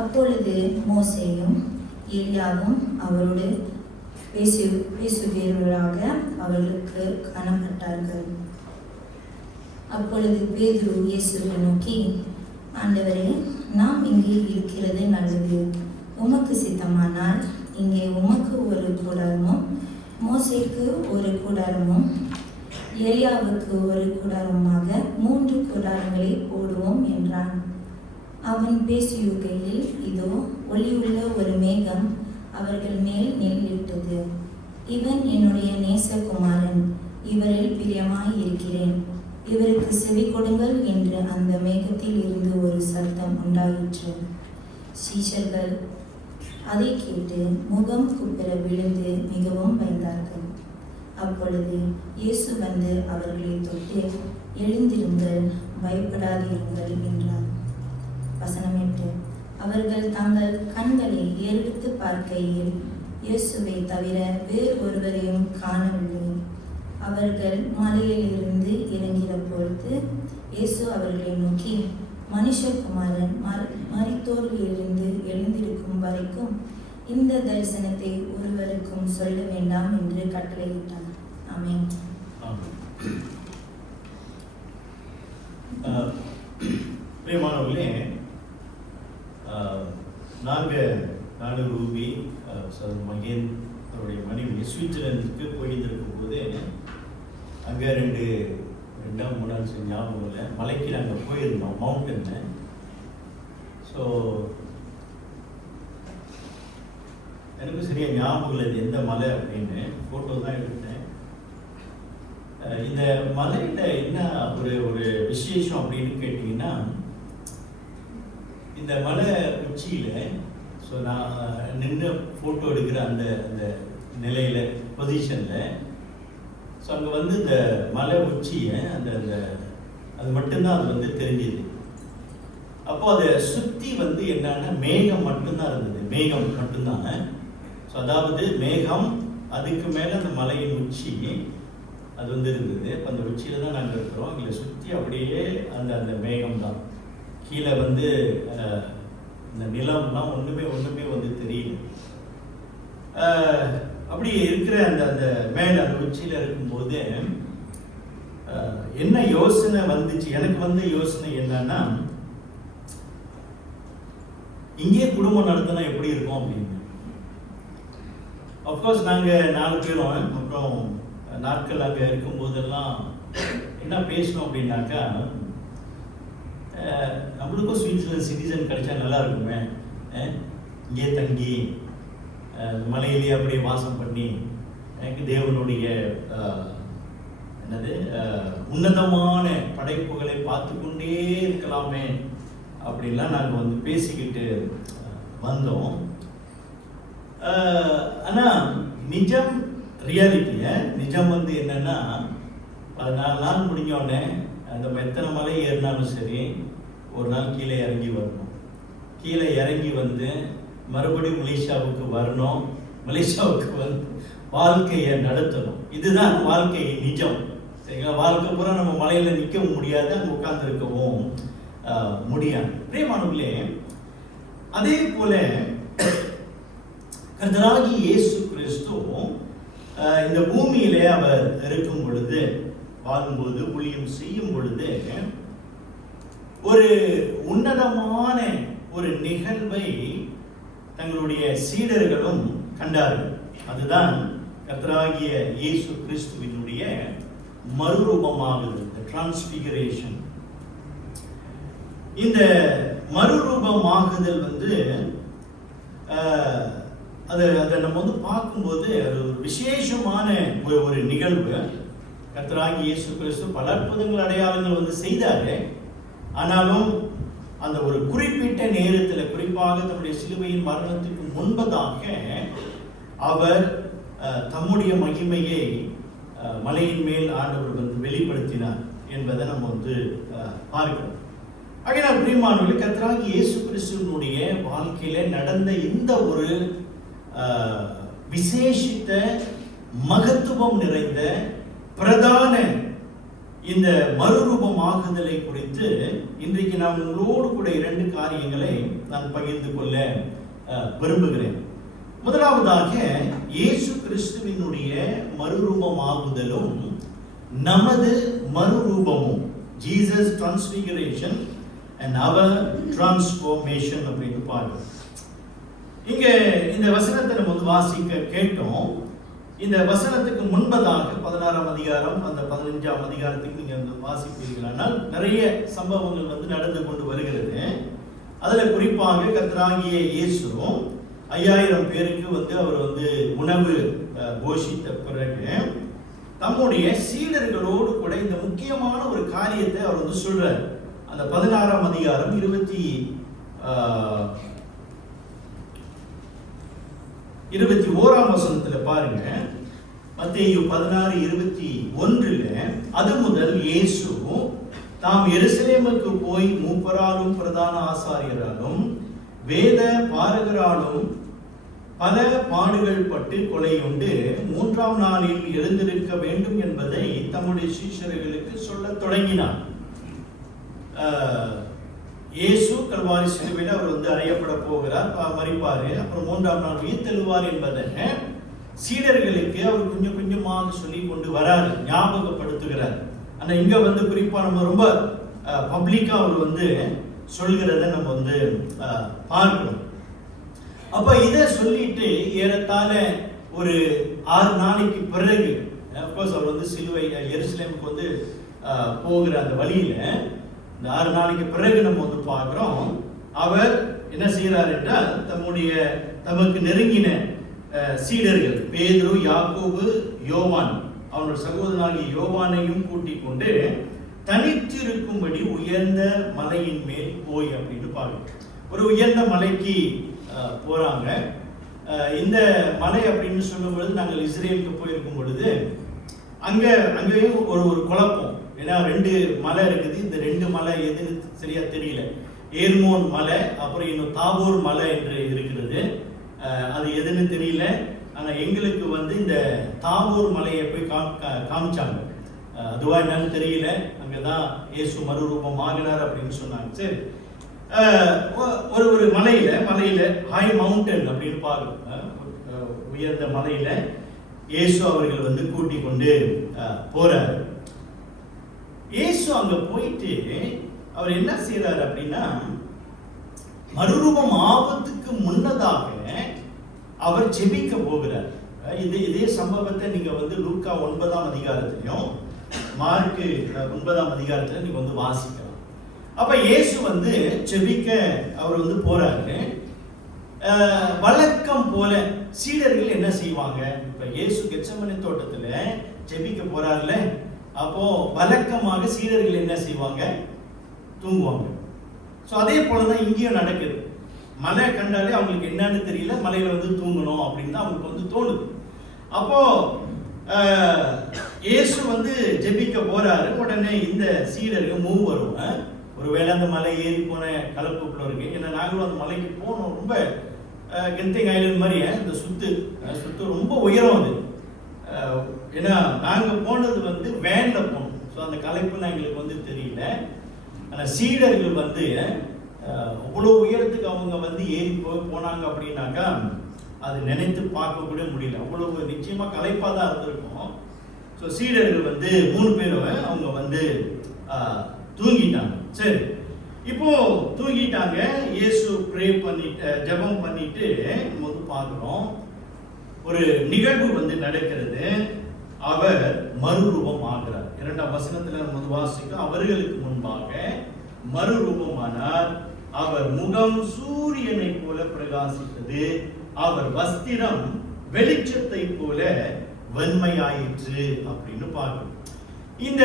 அப்பொழுது மோசேயும் ஏலியாவும் அவரோடு பேசுகிறவராக அவர்களுக்கு காணப்பட்டார்கள். அப்பொழுது பேதுரு இயேசுவை நோக்கி, ஆண்டவரே, நாம் இங்கே இருக்கிறது நல்லது. உமக்கு சித்தமானால் இங்கே உமக்கு ஒரு கூடாரமும், மோசேக்கு ஒரு கூடாரமும், எலியாவுக்கு ஒரு கூடாரமாக 3 கூடாரங்களை போடுவோம் என்றான். அவன் பேசியுகையில், இதோ ஒளியுள்ள ஒரு மேகம் அவர்கள் மேல் நிழலிட்டது. இவன் என்னுடைய நேசகுமாரன், இவரில் பிரியமாய் இருக்கிறேன், இவருக்கு செவி கொடுங்கள் என்று அந்த மேகத்தில் இருந்து ஒரு சத்தம் உண்டாயிற்று. சீஷர்கள் அதை கேட்டு முகம் குப்புற விழுந்து மிகவும் பயந்தார்கள். அப்பொழுது இயேசு வந்து அவர்களை தொட்டு, எழுந்திருங்கள், பயப்படாதிருங்கள் என்றார். வசனம் 8. அவர்கள் தங்கள் கண்களை ஏறெடுத்து பார்க்கையில் இயேசுவை தவிர வேறு ஒருவரையும் காணவில்லை. அவர்கள் மலையிலிருந்து இறங்கிற பொழுது இயேசு அவர்களை நோக்கி, மனுஷகுமாரன் மரித்தோரிலிருந்து எழுந்திருக்கும் வரைக்கும் இந்த தரிசனத்தை ஒருவருக்கும் சொல்ல வேண்டாம் என்று கட்டளையிட்டார். ஆமென். பிரியமானவர்களே, நானும் ரூபி, மகேன் அவருடைய மனைவி சுவிட்சர்லாந்துக்கு போயிருந்திருக்கும் போது அங்கே 2-3 நாள் ஞாபகம் இல்லை, மலைக்கு நாங்கள் போயிருந்தோம், மவுண்டன்னு. ஸோ எனக்கு சரியாக ஞாபகம் இல்லை இது எந்த மலை அப்படின்னு. ஃபோட்டோ தான் எடுத்தேன். இந்த மலையில் என்ன ஒரு விசேஷம் அப்படின்னு கேட்டிங்கன்னா, இந்த மலை உச்சியில் ஸோ நான் நின்று ஃபோட்டோ எடுக்கிற அந்த நிலையில் பொசிஷனில், ஸோ அங்கே வந்து இந்த மலை உச்சியை அது மட்டும்தான் அது வந்து தெரிஞ்சுது. அப்போ அதை சுற்றி வந்து என்னன்னா மேகம் மட்டும்தான் இருந்தது, மேகம் மட்டும்தான். ஸோ அதாவது மேகம், அதுக்கு மேலே அந்த மலையின் உச்சி அது வந்து இருந்தது. இப்போ அந்த உச்சியில் தான் நாங்கள் இருக்கிறோம். எங்களை சுற்றி அப்படியே அந்த மேகம் தான். கீழே வந்து இந்த நிலம்லாம் ஒன்றுமே வந்து தெரியல. அப்படி இருக்கிற அந்த மேலே அந்த உச்சியில் இருக்கும்போது என்ன யோசனை வந்துச்சு, எனக்கு வந்து யோசனை என்னன்னா, இங்கே குடும்பம் நடத்தினா எப்படி இருக்கும் அப்படின்னு. அப்கோர்ஸ் நாங்கள் 4 பேரும் அப்புறம் நாட்கள் அங்கே இருக்கும்போதெல்லாம் என்ன பேசணும் அப்படின்னாக்கா, நம்மளுக்கும் சுவிட்சர்லாந்து சிட்டிசன் கிடைச்சா நல்லா இருக்குமே, இங்கே தங்கி மலையிலேயே அப்படியே வாசம் பண்ணி எனக்கு தேவனுடைய உன்னதமான படைப்புகளை பார்த்து கொண்டே இருக்கலாமே அப்படின்லாம் நாங்கள் வந்து பேசிக்கிட்டு வந்தோம். ஆனால் நிஜம் வந்து என்னன்னா, 14 நாள் முடிஞ்சோடனே அந்த எத்தனை மலை ஏறினாலும் சரி, ஒரு நாள் கீழே இறங்கி வரணும். கீழே இறங்கி வந்து மறுபடியும் மலேசியாவுக்கு வரணும். மலேசியாவுக்கு வந்து வாழ்க்கையை நடத்தணும். இதுதான் வாழ்க்கையின் நிஜம். சரிங்களா? வாழ்க்கை பூரா நம்ம மலையில் நிற்கவும் முடியாது, அங்கே உட்கார்ந்து இருக்கவும் முடியாது. பிரியமானவர்களே, அதே போல கர்த்தராகிய இயேசு கிறிஸ்து இந்த பூமியிலே அவர் இருக்கும் பொழுது, வாழும்போது, ஊழியம் செய்யும் பொழுது ஒரு உன்னதமான ஒரு நிகழ்வை தங்களுடைய சீடர்களும் கண்டார்கள். அதுதான் கர்த்தராகிய இயேசு கிறிஸ்துவினுடைய மறுரூபமாகுதல், டிரான்ஸ்பிகரேஷன். இந்த மறுரூபமாகுதல் வந்து அதை நம்ம வந்து பார்க்கும்போது அது ஒரு விசேஷமான ஒரு நிகழ்வு. கர்த்தராகிய இயேசு கிறிஸ்து பல அற்புதங்கள், அடையாளங்கள் வந்து செய்தாரு. ஆனாலும் அந்த ஒரு குறிப்பிட்ட நேரத்தில், குறிப்பாக தம்முடைய சிலுவையின் மரணத்துக்கு முன்பதாக அவர் தம்முடைய மகிமையை மலையின் மேல் ஆண்டவர் வந்து வெளிப்படுத்தினார் என்பதை நம்ம வந்து பார்க்கிறோம். ஆகையால் பிரியமானவர்களே, கர்த்தராகிய இயேசு கிறிஸ்துவினுடைய வாழ்க்கையில நடந்த இந்த ஒரு விசேஷித்த மகத்துவம் நிறைந்த பிரதான இந்த மறுரூபமாகுதலை குறித்து இன்றைக்கு நான் உங்களோடு கூட 2 காரியங்களை நான் பகிர்ந்து கொள்ள விரும்புகிறேன். முதலாவதாக, இயேசு கிறிஸ்துவினுடைய மறுரூபமாகுதலும் நமது மறுரூபமும் ஜீசஸ் டிரான்ஸ்பிகரேஷன் அண்ட் அவர் டிரான்ஸ்ஃபார்மேஷன் அப்படின்னு பார்க்கிறோம். இங்க இந்த வசனத்தை நம்ம வந்து வாசிக்க கேட்டோம். இந்த வசனத்துக்கு முன்பதாக 16ஆம் அதிகாரம் அந்த 15ஆம் அதிகாரத்துக்கு நீங்க வந்து வாசிப்பீர்களானால் நிறைய சம்பவங்கள் வந்து நடந்து கொண்டு வருகிறது. அதுல குறிப்பாக கர்த்தராகிய இயேசு 5000 பேருக்கு வந்து அவர் வந்து உணவு போஷித்த பிறகு தம்முடைய சீடர்களோடு கூட இந்த முக்கியமான ஒரு காரியத்தை அவர் வந்து சொல்றார். அந்த 16ஆம் அதிகாரம் 21ஆம் வசனத்துல பாருங்க. மத்தேயு 16:21 அது முதல் இயேசு தாம் எருசலேமுக்கு போய் மூப்பராலும் பிரதான ஆசாரியராலும் வேத பாரகராலும் பல பாடுகள் பட்டு கொலையுண்டு 3ஆம் நாளில் எழுந்திருக்க வேண்டும் என்பதை தம்முடைய சீஷர்களுக்கு சொல்ல தொடங்கினார். இயேசு கல்வாரி சிலுவையில் அவர் வந்து அறையப்பட போகிறார், மரிப்பாரு, அப்புறம் 3ஆம் நாள் உயிர்த்தெழுவார் என்பதை சீடர்களுக்கு அவர் கொஞ்சம் கொஞ்சமாக சொல்லி கொண்டு வராரு, ஞாபகப்படுத்துகிறார். ஆனா இங்க வந்து குறிப்பா நம்ம ரொம்ப பப்ளிக்கா அவர் வந்து சொல்கிறத நம்ம வந்து பார்க்கணும். அப்ப இதை சொல்லிட்டு ஏறத்தாழ ஒரு 6 நாளைக்கு பிறகு அப்கோர்ஸ் அவர் வந்து சிலுவை எருசலேமுக்கு வந்து போகிற அந்த வழியில இந்த 6 நாளைக்கு பிறகு நம்ம வந்து பார்க்கிறோம். அவர் என்ன செய்யறார் என்றால் தமக்கு நெருங்கின சீடர்கள் பேதுரு, யாக்கோபு, யோவான், அவனோட சகோதரனாகிய யோவானையும் கூட்டிக் கொண்டு தனித்திருக்கும்படி உயர்ந்த மலையின் மேல் போய் அப்படின்னு பார்க்கிறோம். ஒரு உயர்ந்த மலைக்கு போறாங்க. இந்த மலை அப்படின்னு சொல்லும் பொழுது நாங்கள் இஸ்ரேலுக்கு போயிருக்கும் பொழுது அங்கேயும் ஒரு குழப்பம். ஏன்னா 2 மலை இருக்குது. இந்த 2 மலை எதுன்னு சரியா தெரியல. ஏர்மோன் மலை, அப்புறம் இன்னும் தாபோர் மலை என்று இருக்கிறது. அது எதுன்னு தெரியல. ஆனா எங்களுக்கு வந்து இந்த தாபோர் மலையை போய் காமிச்சாங்க. அதுவா என்னன்னு தெரியல. அங்கதான் இயேசு மறுரூபம் ஆகினார் அப்படின்னு சொன்னாங்க. சரி, ஒரு மலையில ஹை மவுண்டன் அப்படின்னு பார்க்கணும். உயர்ந்த மலையில இயேசு அவர்கள் வந்து கூட்டிக் கொண்டு போறாரு. இயேசு அங்க போயிட்டு அவர் என்ன செய்யறாரு அப்படின்னா, மறுரூபம் ஆபத்துக்கு முன்னதாக அவர் ஜெபிக்க போகிறார். இதே சம்பவத்தை நீங்க வந்து லூக்கா 9ஆம் அதிகாரத்திலையும் மார்க்கு 9ஆம் அதிகாரத்துல நீங்க வந்து வாசிக்கலாம். அப்ப இயேசு வந்து ஜெபிக்க அவர் வந்து போறாரு. வழக்கம் போல சீடர்கள் என்ன செய்வாங்க? இப்ப இயேசு கெத்செமனே தோட்டத்துல ஜெபிக்க போறாருல, அப்போ வழக்கமாக சீடர்கள் என்ன செய்வாங்க? தூங்குவாங்க. ஸோ அதே போலதான் இங்கேயும் நடக்குது. மலை கண்டாலே அவங்களுக்கு என்னன்னு தெரியல, மலையில வந்து தூங்கணும் அப்படின்னு தான் அவங்களுக்கு வந்து தோணுது. அப்போ இயேசு வந்து ஜெபிக்க போறாரு. உடனே இந்த சீடர்கள் மூவரும் ஒருவேளை அந்த மலை ஏறி போன கலப்புக்குள்ள இருக்கு. ஏன்னா நாங்களும் அந்த மலைக்கு போனோம். ரொம்ப கெந்திங் ஐலண்ட் மாதிரி இந்த சுத்து ரொம்ப உயரம் அது. ஏன்னா நாங்க போனது வந்து வேன்ல போனோம். ஸோ அந்த கலைப்புலாம் எங்களுக்கு வந்து தெரியல. ஆனால் சீடர்கள் வந்து அவ்வளோ உயரத்துக்கு அவங்க வந்து ஏறி போனாங்க அப்படின்னாக்கா அது நினைத்து பார்க்க கூட முடியல. அவ்வளவு நிச்சயமா கலைப்பா தான் இருந்திருக்கும். ஸோ சீடர்கள் வந்து 3 பேரும் அவங்க வந்து தூங்கிட்டாங்க. சரி, இப்போ தூங்கிட்டாங்க. இயேசு ப்ரே பண்ணிட்டு ஜெபம் பண்ணிட்டு நம்ம வந்து பார்க்கிறோம். ஒரு நிகழ்வு வந்து நடக்கிறது. அவர் மறுரூபம் ஆகிறார். 2ஆம் வசனத்துல நம்ம வந்து வாசிக்கிறோம். அவர்களுக்கு முன்பாக மறுரூபமானார். அவர் முகம் சூரியனை போல பிரகாசித்தது. அவர் வஸ்திரம் வெளிச்சத்தை போல வெண்மையாயிற்று அப்படின்னு பார்க்கணும். இந்த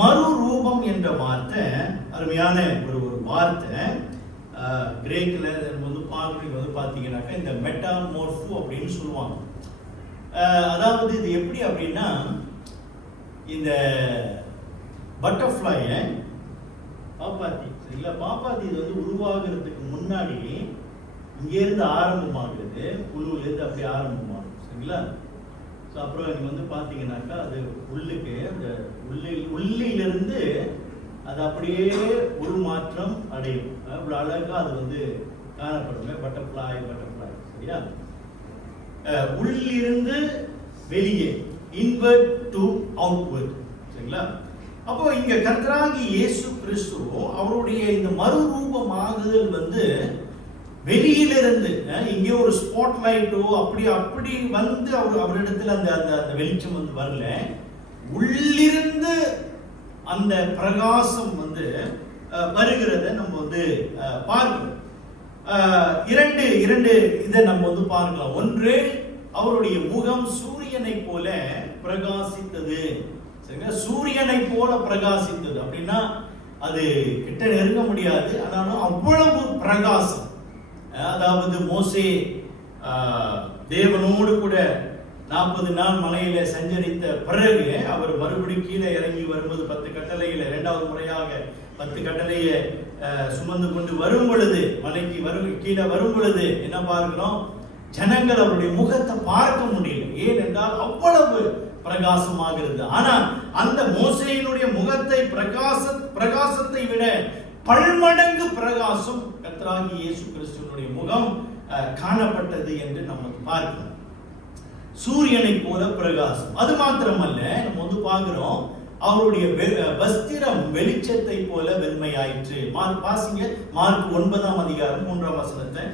மறுரூபம் என்ற வார்த்தை அருமையான ஒரு வார்த்தை. கிரேக்கில் வந்து பார்க்குறீங்க வந்து பார்த்தீங்கன்னாக்கா இந்த மெட்டாமோர்ஃபு அப்படின்னு சொல்லுவாங்க. அதாவது இது எப்படி அப்படின்னா, இந்த பட்டர்ஃப்ளையை பாப்பாத்தி சரிங்களா, பாப்பாத்தி இது வந்து உருவாகிறதுக்கு முன்னாடி இங்கேருந்து ஆரம்பமாகிறது, புழுவிலேருந்து அப்படியே ஆரம்பமாகும் சரிங்களா. ஸோ அப்புறம் நீங்கள் வந்து பார்த்தீங்கன்னாக்கா அது உள்ளுக்கு அந்த உள்ளிலிருந்து அது அப்படியே உருமாற்றம் அடையும். அவ்வளோ அழகாக அது வந்து காணப்படுங்க. பட்டர்ஃப்ளை சரியா. உள்ளிருந்து வெளியே, இன்வர்ட் டு அவுட்வர்ட் சரிங்களா. அப்போ இங்க கர்த்தராகி இயேசு கிறிஸ்து அவருடைய இந்த மறுரூபமாகுதல் வந்து வெளியிலிருந்து இங்கே ஒரு ஸ்பாட்லைட்டோ அப்படி வந்து அவரிடத்துல அந்த அந்த வெளிச்சம் வந்து வரல, உள்ளிருந்து அந்த பிரகாசம் வந்து வருகிறத நம்ம வந்து பார்க்கிறோம். இரண்டு இதை நம்ம வந்து பார்க்கலாம். ஒன்று, அவருடைய முகம் சூரியனை போல பிரகாசித்தது. சரிங்களா? சூரியனை போல பிரகாசித்தது அப்படின்னா அது கிட்ட நெருங்க முடியாது, ஆனாலும் அவ்வளவு பிரகாசம். அதாவது மோசே தேவனோடு கூட 40 நாள் மலையில சஞ்சரித்த பிறகு அவர் மறுபடியும் கீழே இறங்கி வரும்போது 10 கட்டளைகளை 2வது முறையாக 10 கட்டளையை சுமந்து கொண்டு வரும் பொழுது, மலைக்கு கீழே வரும் பொழுது என்ன பார்க்கிறோம்? ஜனங்கள் அவருடைய முகத்தை பார்க்க முடியல. ஏனென்றால் அவ்வளவு பிரகாசமாகிறது. ஆனா அந்த மோசேயினுடைய முகத்தை பிரகாசத்தை விட பல்மடங்கு பிரகாசம் கர்த்தராகிய இயேசு கிறிஸ்துவினுடைய முகம் காணப்பட்டது என்று நம்ம பார்க்கிறோம். சூரியனை போல பிரகாசம். அது மாத்திரமல்ல, நம்ம வந்து பார்க்கிறோம் அவருடைய வஸ்திரம் வெளிச்சத்தை போல வெண்மையாயிற்று. வாசிங்க மார்க் 9ஆம் அதிகாரம் 3ஆம் வசனத்தை.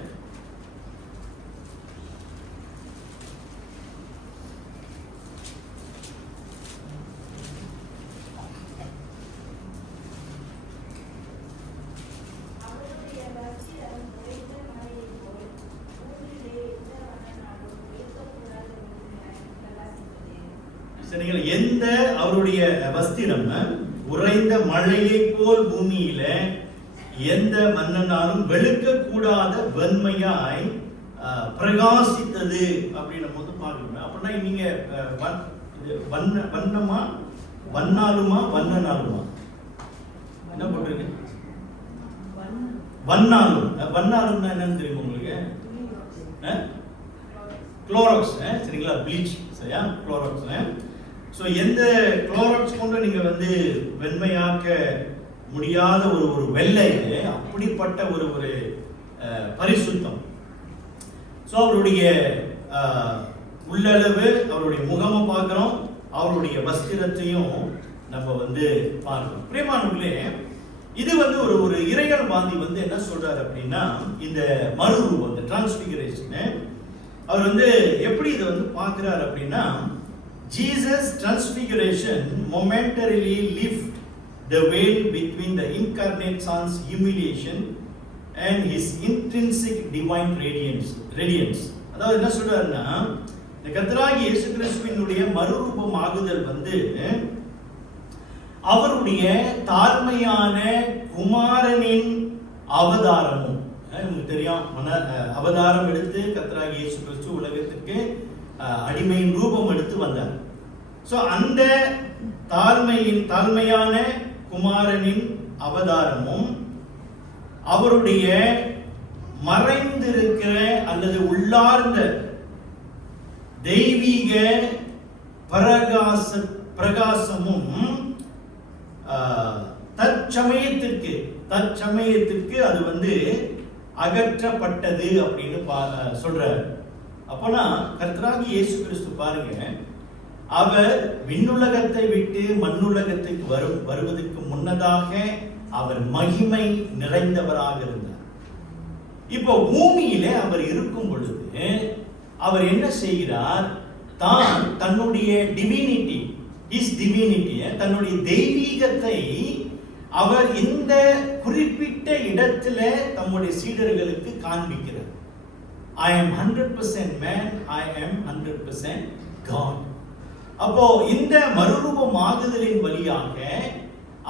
எந்த அவருடைய வஸ்திரம் உறைந்த மழையை போல் பூமியில எந்த மன்னனாலும் வெளுக்க கூடாத வெண்மையாய் பிரகாசித்தது அப்படின்னு போது பார்க்கணும். அப்படின்னா நீங்க வண்ணமா வண்ணாலுமா வண்ணனாலுமா என்ன போட்டிருக்கு? வண்ணாலும். வண்ணாலும்னா என்னன்னு தெரியுமா உங்களுக்கு? குளோராக்ஸ். சரிங்களா? ப்ளீச். சரியா? குளோராக்ஸ். ஸோ எந்த குளோராக்ஸ் கொண்டு நீங்க வந்து வெண்மையாக்க முடியாத ஒரு வெள்ளை, அப்படிப்பட்ட ஒரு பரிசுத்தம். ஸோ அவருடைய உள்ளளவு, அவருடைய முகமை பார்க்கிறோம், அவருடைய வஸ்திரத்தையும் நம்ம வந்து பார்க்கிறோம். பிரியமானவர்களே, இது வந்து ஒரு இறையல் வாந்தி வந்து என்ன சொல்றாரு அப்படின்னா, இந்த மறுரூபம், இந்த டிரான்ஸ்பிகரேஷன் அவர் வந்து எப்படி இதை வந்து பார்க்கிறார் அப்படின்னா, Jesus transfiguration momentarily lift the veil between the incarnate Son's humiliation and his intrinsic divine radiance. அதாவது என்ன சொல்றாருன்னா, இந்த கர்த்தராகிய இயேசு கிறிஸ்துவினுடைய மறுரூபம் ஆகுதல் வந்து அவருடைய தாழ்மையான குமாரனின் அவதாரமும், நமக்கு தெரியும் அவதாரம் எடுத்து கர்த்தராகிய இயேசு கிறிஸ்து உலகத்துக்கு அடிமையின் ரூபம் எடுத்து வந்தார். சோ அந்த தாழ்மையான குமாரனின் அவதாரமும் அவருடைய மறைந்திருக்கிற அல்லது உள்ளார்ந்த தெய்வீக பிரகாசமும் தற்சமயத்திற்கு அது வந்து அகற்றப்பட்டது அப்படின்னு சொல்றாரு. அப்பனா கர்த்தராகிய இயேசு கிறிஸ்து பாருங்க, அவர் விண்ணுலகத்தை விட்டு மண்ணுலகத்துக்கு வருவதற்கு முன்னதாக அவர் மகிமை நிறைந்தவராக இருந்தார். இப்போ பூமியிலே அவர் இருக்கும் பொழுது அவர் என்ன செய்கிறார்? தான் தன்னுடைய டிவினிட்டி, தன்னுடைய தெய்வீகத்தை அவர் இந்த குறிப்பிட்ட இடத்துல தம்முடைய சீடர்களுக்கு காண்பிக்கிறார். I am 100% man, I am 100% God. அப்போ இந்த மறுரூபமாகுதலின் வழியாக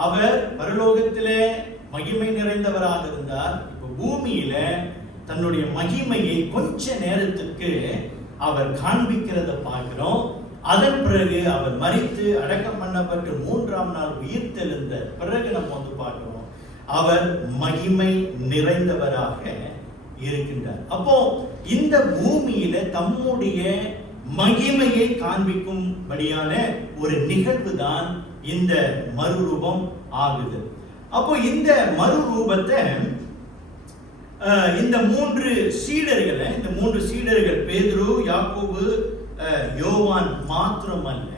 அவர் பரலோகத்திலே மகிமை நிறைந்தவராக இருந்தார். இப்போ பூமியில தன்னுடைய மகிமையை கொஞ்ச நேரத்துக்கு அவர் காண்பிக்கிறத பார்க்கிறோம். அதன் பிறகு அவர் மரித்து அடக்கம் பண்ணப்பட்டு 3ஆம் நாள் உயிர் தெழுந்த பிறகு நம்ம வந்து பார்க்கிறோம் அவர் மகிமை நிறைந்தவராக இருக்கின்றார். அப்போ இந்த பூமியில தம்முடைய மகிமையை காண்பிக்கும்படியான ஒரு நிகழ்வு தான் இந்த மறுரூபம் ஆகுது. அப்போ இந்த மறுரூபத்தை இந்த மூன்று சீடர்கள் பேதுரு, யாக்கோபு, யோவான் மாத்திரமல்ல,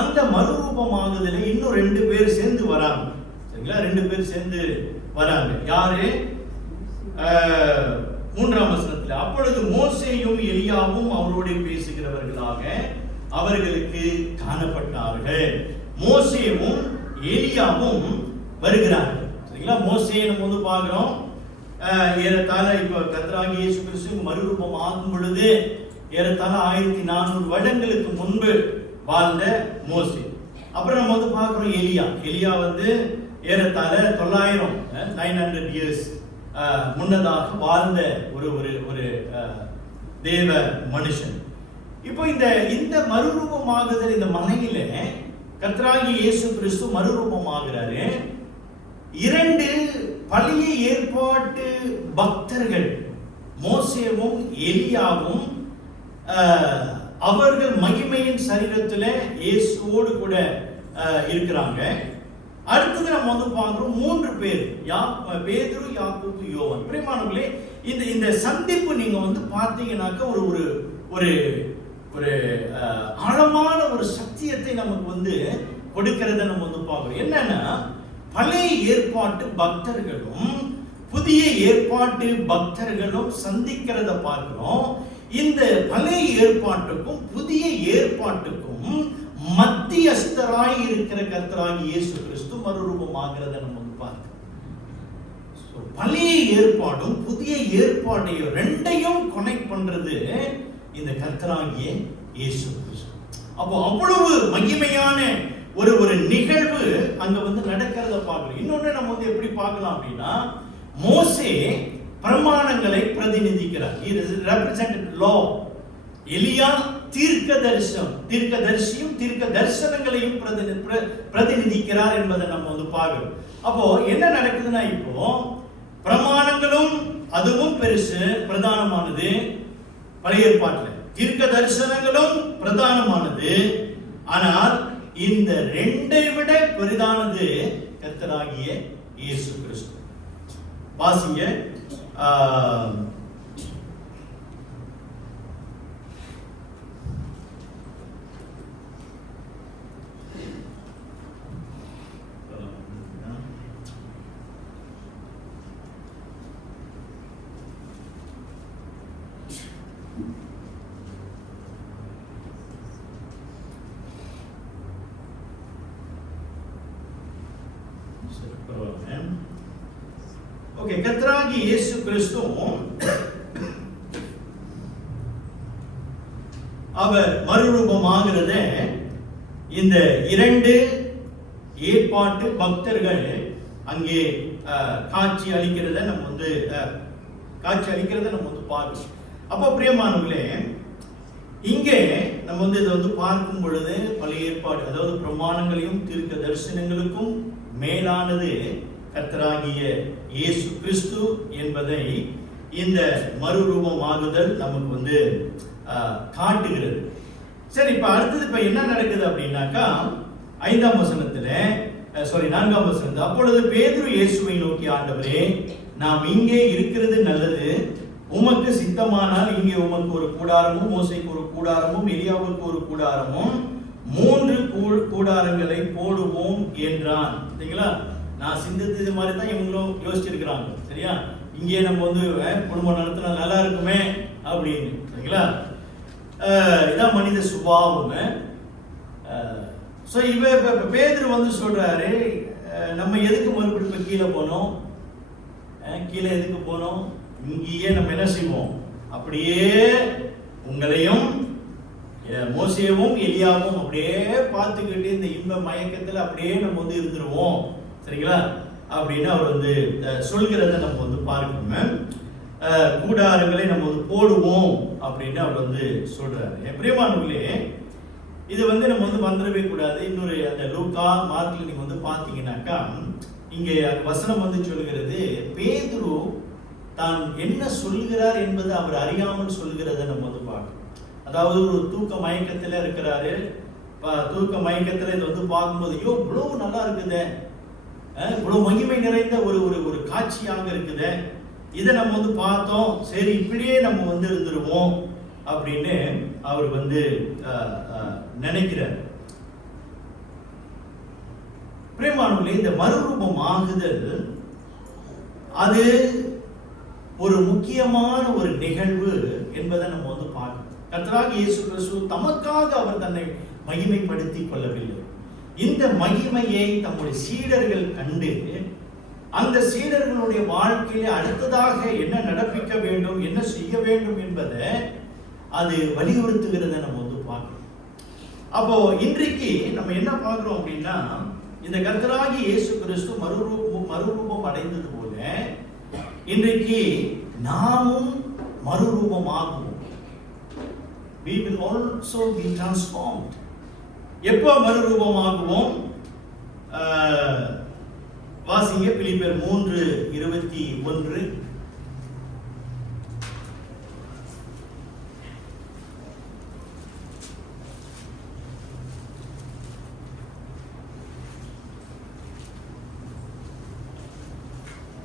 அந்த மறுரூபமாகுதல இன்னும் 2 பேர் சேர்ந்து வராங்க. சரிங்களா? 2 பேர் சேர்ந்து வராங்க. யாரு? 3ஆம் வசனத்தில், அப்பொழுது மோசேயும் எலியாவும் அவரோடு பேசுகிறவர்களாக அவர்களுக்கு காணப்பட்டார்கள். மோசேவும் எலியாவும் வருகிறார்கள். சரிங்களா? மோசே நம்ம பார்க்கிறோம், ஏறத்தாழ இப்ப கர்த்தராகிய இயேசு கிறிஸ்து மறுரூபம் ஆகும் பொழுது ஏறத்தாழ 1400 வருடங்களுக்கு முன்பு வாழ்ந்த மோசே. அப்புறம் நம்ம பார்க்கிறோம் எலியா ஏறத்தாழ 900 இயர்ஸ் முன்னதாக வாழ்ந்த ஒரு தேவ மனுஷன். இப்போ இந்த மறுரூபமாகுதல், இந்த மலையில கர்த்தராகிய இயேசு கிறிஸ்து மறுரூபமாகிறாரு. 2 பழைய ஏற்பாட்டு பக்தர்கள் மோசேவும் எலியாவும் அவர்கள் மகிமையின் சரீரத்துல இயேசுவோடு கூட இருக்கிறாங்க. அடுத்தது நம்ம பார்க்கிறோம் 3 பேர், பேதுரு, யாக்கோபு, யோவான். பிரியமானவர்களே, இந்த சந்திப்பு நீங்க பார்த்தீங்கன்னாக்க ஒரு ஆழமான ஒரு சத்தியத்தை நமக்கு கொடுக்கிறத நம்ம பார்க்கிறோம். என்னன்னா, பழைய ஏற்பாட்டு பக்தர்களும் புதிய ஏற்பாட்டு பக்தர்களும் சந்திக்கிறத பார்க்கிறோம். இந்த பழைய ஏற்பாட்டுக்கும் புதிய ஏற்பாட்டுக்கும் மத்தியஸ்தராய் இருக்கிற கர்த்தராகிய இயேசு கிறிஸ்து மறுரூபமாகிறத நம்ம பார்க்கிறோம். பழைய ஏற்பாடும் புதிய ஏற்பாட்டையும் 2யும் கனெக்ட் பண்றது இந்த கர்த்தராகிய இயேசு கிறிஸ்து. அப்போ அவ்வளவு மகிமையான ஒரு நிகழ்வு அங்க நடக்கிறத பார்க்கிறோம். இன்னொன்னு நம்ம எப்படி பார்க்கலாம் அப்படின்னா, மோசே பிரமாணங்களை பிரதிநிதிக்கிறார். He represented law. எலியா தீர்க்கதரிசியும் தீர்க்க தரிசனங்களையும் பிரதிநிதிக்கிறார் என்பதை நம்ம பார்க்கிறோம். அப்போ என்ன நடக்குதுன்னா, இப்போ பிரமாணங்களும் அதுவும் பெருசு பிரதானமானது பழைய ஏற்பாட்டில், தீர்க்க தரிசனங்களும் பிரதானமானது. ஆனால் இந்த 2ஐ விட பெரிதானது கர்த்தராகிய இயேசு கிறிஸ்து. வாசிங்க ஓகே. கர்த்தராகிய இயேசு கிறிஸ்து அவர் மறுரூபமாகிறத இந்த 2 ஏற்பாட்டு பக்தர்கள் அங்கே காட்சி அளிக்கிறத நம்ம பார்க்கிறோம். அப்போ பிரியமானவர்களே, இங்கே நம்ம இதை பார்க்கும் பொழுது பழைய ஏற்பாடு, அதாவது பிரமாணங்களையும் தீர்க்க தரிசனங்களுக்கும் மேலானது கர்த்தராகிய இயேசு கிறிஸ்து என்பதை இந்த மறுரூபமாகுதல் நமக்கு காட்டுகிறது. சரி, இப்ப அடுத்தது என்ன நடக்குது அப்படின்னாக்கா, 5ஆம் வசனத்துல 4ஆம் வசனத்துல, அப்பொழுது பேதுரு இயேசுவை நோக்கி, ஆண்டவரே, நாம் இங்கே இருக்கிறது நல்லது. உமக்கு சித்தமானால் இங்கே உமக்கு ஒரு கூடாரமும், மோசேக்கு ஒரு கூடாரமும், எலியாவுக்கு ஒரு கூடாரமும், 3 கூடாரங்களை போடுவோம் என்றான். சரிங்களா? நான் சிந்தித்தது மாதிரி தான் இவங்களும் யோசிச்சிருக்கிறாங்க. சரியா? இங்கே நம்ம குடும்பம் நடத்தினா நல்லா இருக்குமே அப்படின்னு. சரிங்களா? இதான் மனித சுபாவம். பேதுரு சொல்றாரு, நம்ம எதுக்கு மறுபடியும் கீழே போனோம்? கீழே எதுக்கு போனோம்? இங்கேயே நம்ம என்ன செய்வோம்? அப்படியே உங்களையும் மோசேவும் எலியாவும் அப்படியே பார்த்துக்கிட்டு இந்த இன்ப மயக்கத்துல அப்படியே நம்ம இருந்துருவோம். சரிங்களா? அப்படின்னு அவர் சொல்கிறத நம்ம பார்க்கணும். கூடாரங்களை நம்ம போடுவோம் அப்படின்னு அவர் சொல்றாரு. பிரியமானவர்களே, இது நம்ம வந்துடவே கூடாது. இன்னொரு அந்த லூக்கா மார்க்ல நீங்க பாத்தீங்கன்னாக்கா, இங்கே வசனம் சொல்லுகிறது, பேதுரு தான் என்ன சொல்லுகிறார் என்பது அவர் அறியாமல் சொல்லுகிறத நம்ம பார்க்கணும். அதாவது ஒரு தூக்க மயக்கத்துல இருக்கிறாரு. தூக்க மயக்கத்துல இது பார்க்கும்போது, ஐயோ இவ்வளவு நல்லா இருக்குதே, இவ்வளவு மகிமை நிறைந்த ஒரு காட்சியாக இருக்குது, இதை நம்ம பார்த்தோம், சரி இப்படியே நம்ம இருந்துருவோம் அப்படின்னு அவர் நினைக்கிறார். பிரியமானவர்களே, இந்த மறுரூபமாகுதல் அது ஒரு முக்கியமான ஒரு நிகழ்வு என்பதை நம்ம வந்து பார்க்கணும். கர்த்தராகிய இயேசு கிறிஸ்து தமக்காக அவர் தன்னை மகிமைப்படுத்திக் கொள்ளவில்லை. இந்த மகிமையை தம்முடைய சீடர்கள் கண்டு அந்த சீடர்களுடைய வாழ்க்கையில அடுத்ததாக என்ன நடப்பிக்க வேண்டும், என்ன செய்ய வேண்டும் என்பதை அது வலியுறுத்துகிறத நம்ம வந்து பார்க்கணும். அப்போ இன்றைக்கு நம்ம என்ன பார்க்கிறோம் அப்படின்னா, இந்த கர்த்தராகிய இயேசு கிறிஸ்து மறுரூபம் அடைந்தது போல இன்றைக்கு நாமும் மறுரூபமாகுவோம். We will also be transformed. எப்போ மறுரூபமாகுவோம்? வாசிங்க பிலிப்பியர் 3:21.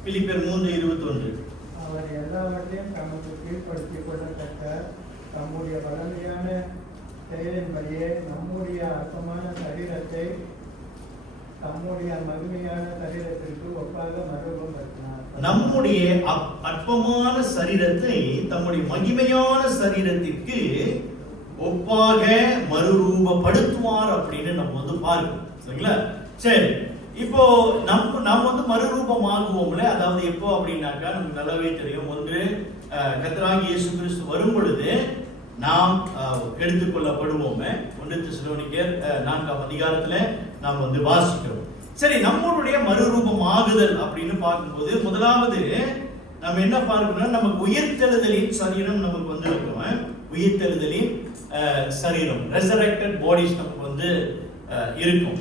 பிலிப்பியர் 3:21. அவர் எல்லாவற்றையும் தமக்கு கீழ்ப்படுத்திக் கொள்ளத்தக்க தம்முடைய வலிமையான செயலின்படியே நம்முடைய அற்பமான சரீரத்தை தம்முடைய மகிமையான சரீரத்திற்கு ஒப்பாக மறுரூபப்படுத்தினார். நம்முடைய அற்பமான சரீரத்தை தம்முடைய மகிமையான சரீரத்திற்கு ஒப்பாக மறுரூபப்படுத்துவார் அப்படின்னு நம்ம வந்து பார்க்கணும். சரிங்களா? சரி, இப்போ நம்ம வந்து மறுரூபமாகுவோம்ல. அதாவது எப்போ அப்படின்னாக்கா நமக்கு நல்லாவே தெரியும். ஒன்று, கர்த்தராகிய இயேசு கிறிஸ்து வரும் பொழுது நாம் எடுத்துக்கொள்ளப்படுவோமே. 1 தெசலோனிக்கேயர் 4ஆம் அதிகாரத்துல நாம் வந்து வாசிக்கிறோம். சரி, நம்மளுடைய மறுரூபமாகுதல் அப்படின்னு பார்க்கும்போது முதலாவது நம்ம என்ன பார்க்கணும், நமக்கு உயிர்த்தெழுதலின் சரீரம் நமக்கு வந்து இருக்கும். உயிர்த்தெழுதலின் சரீரம், ரெசரெக்டட் பாடிஸ் நமக்கு வந்து இருக்கும்.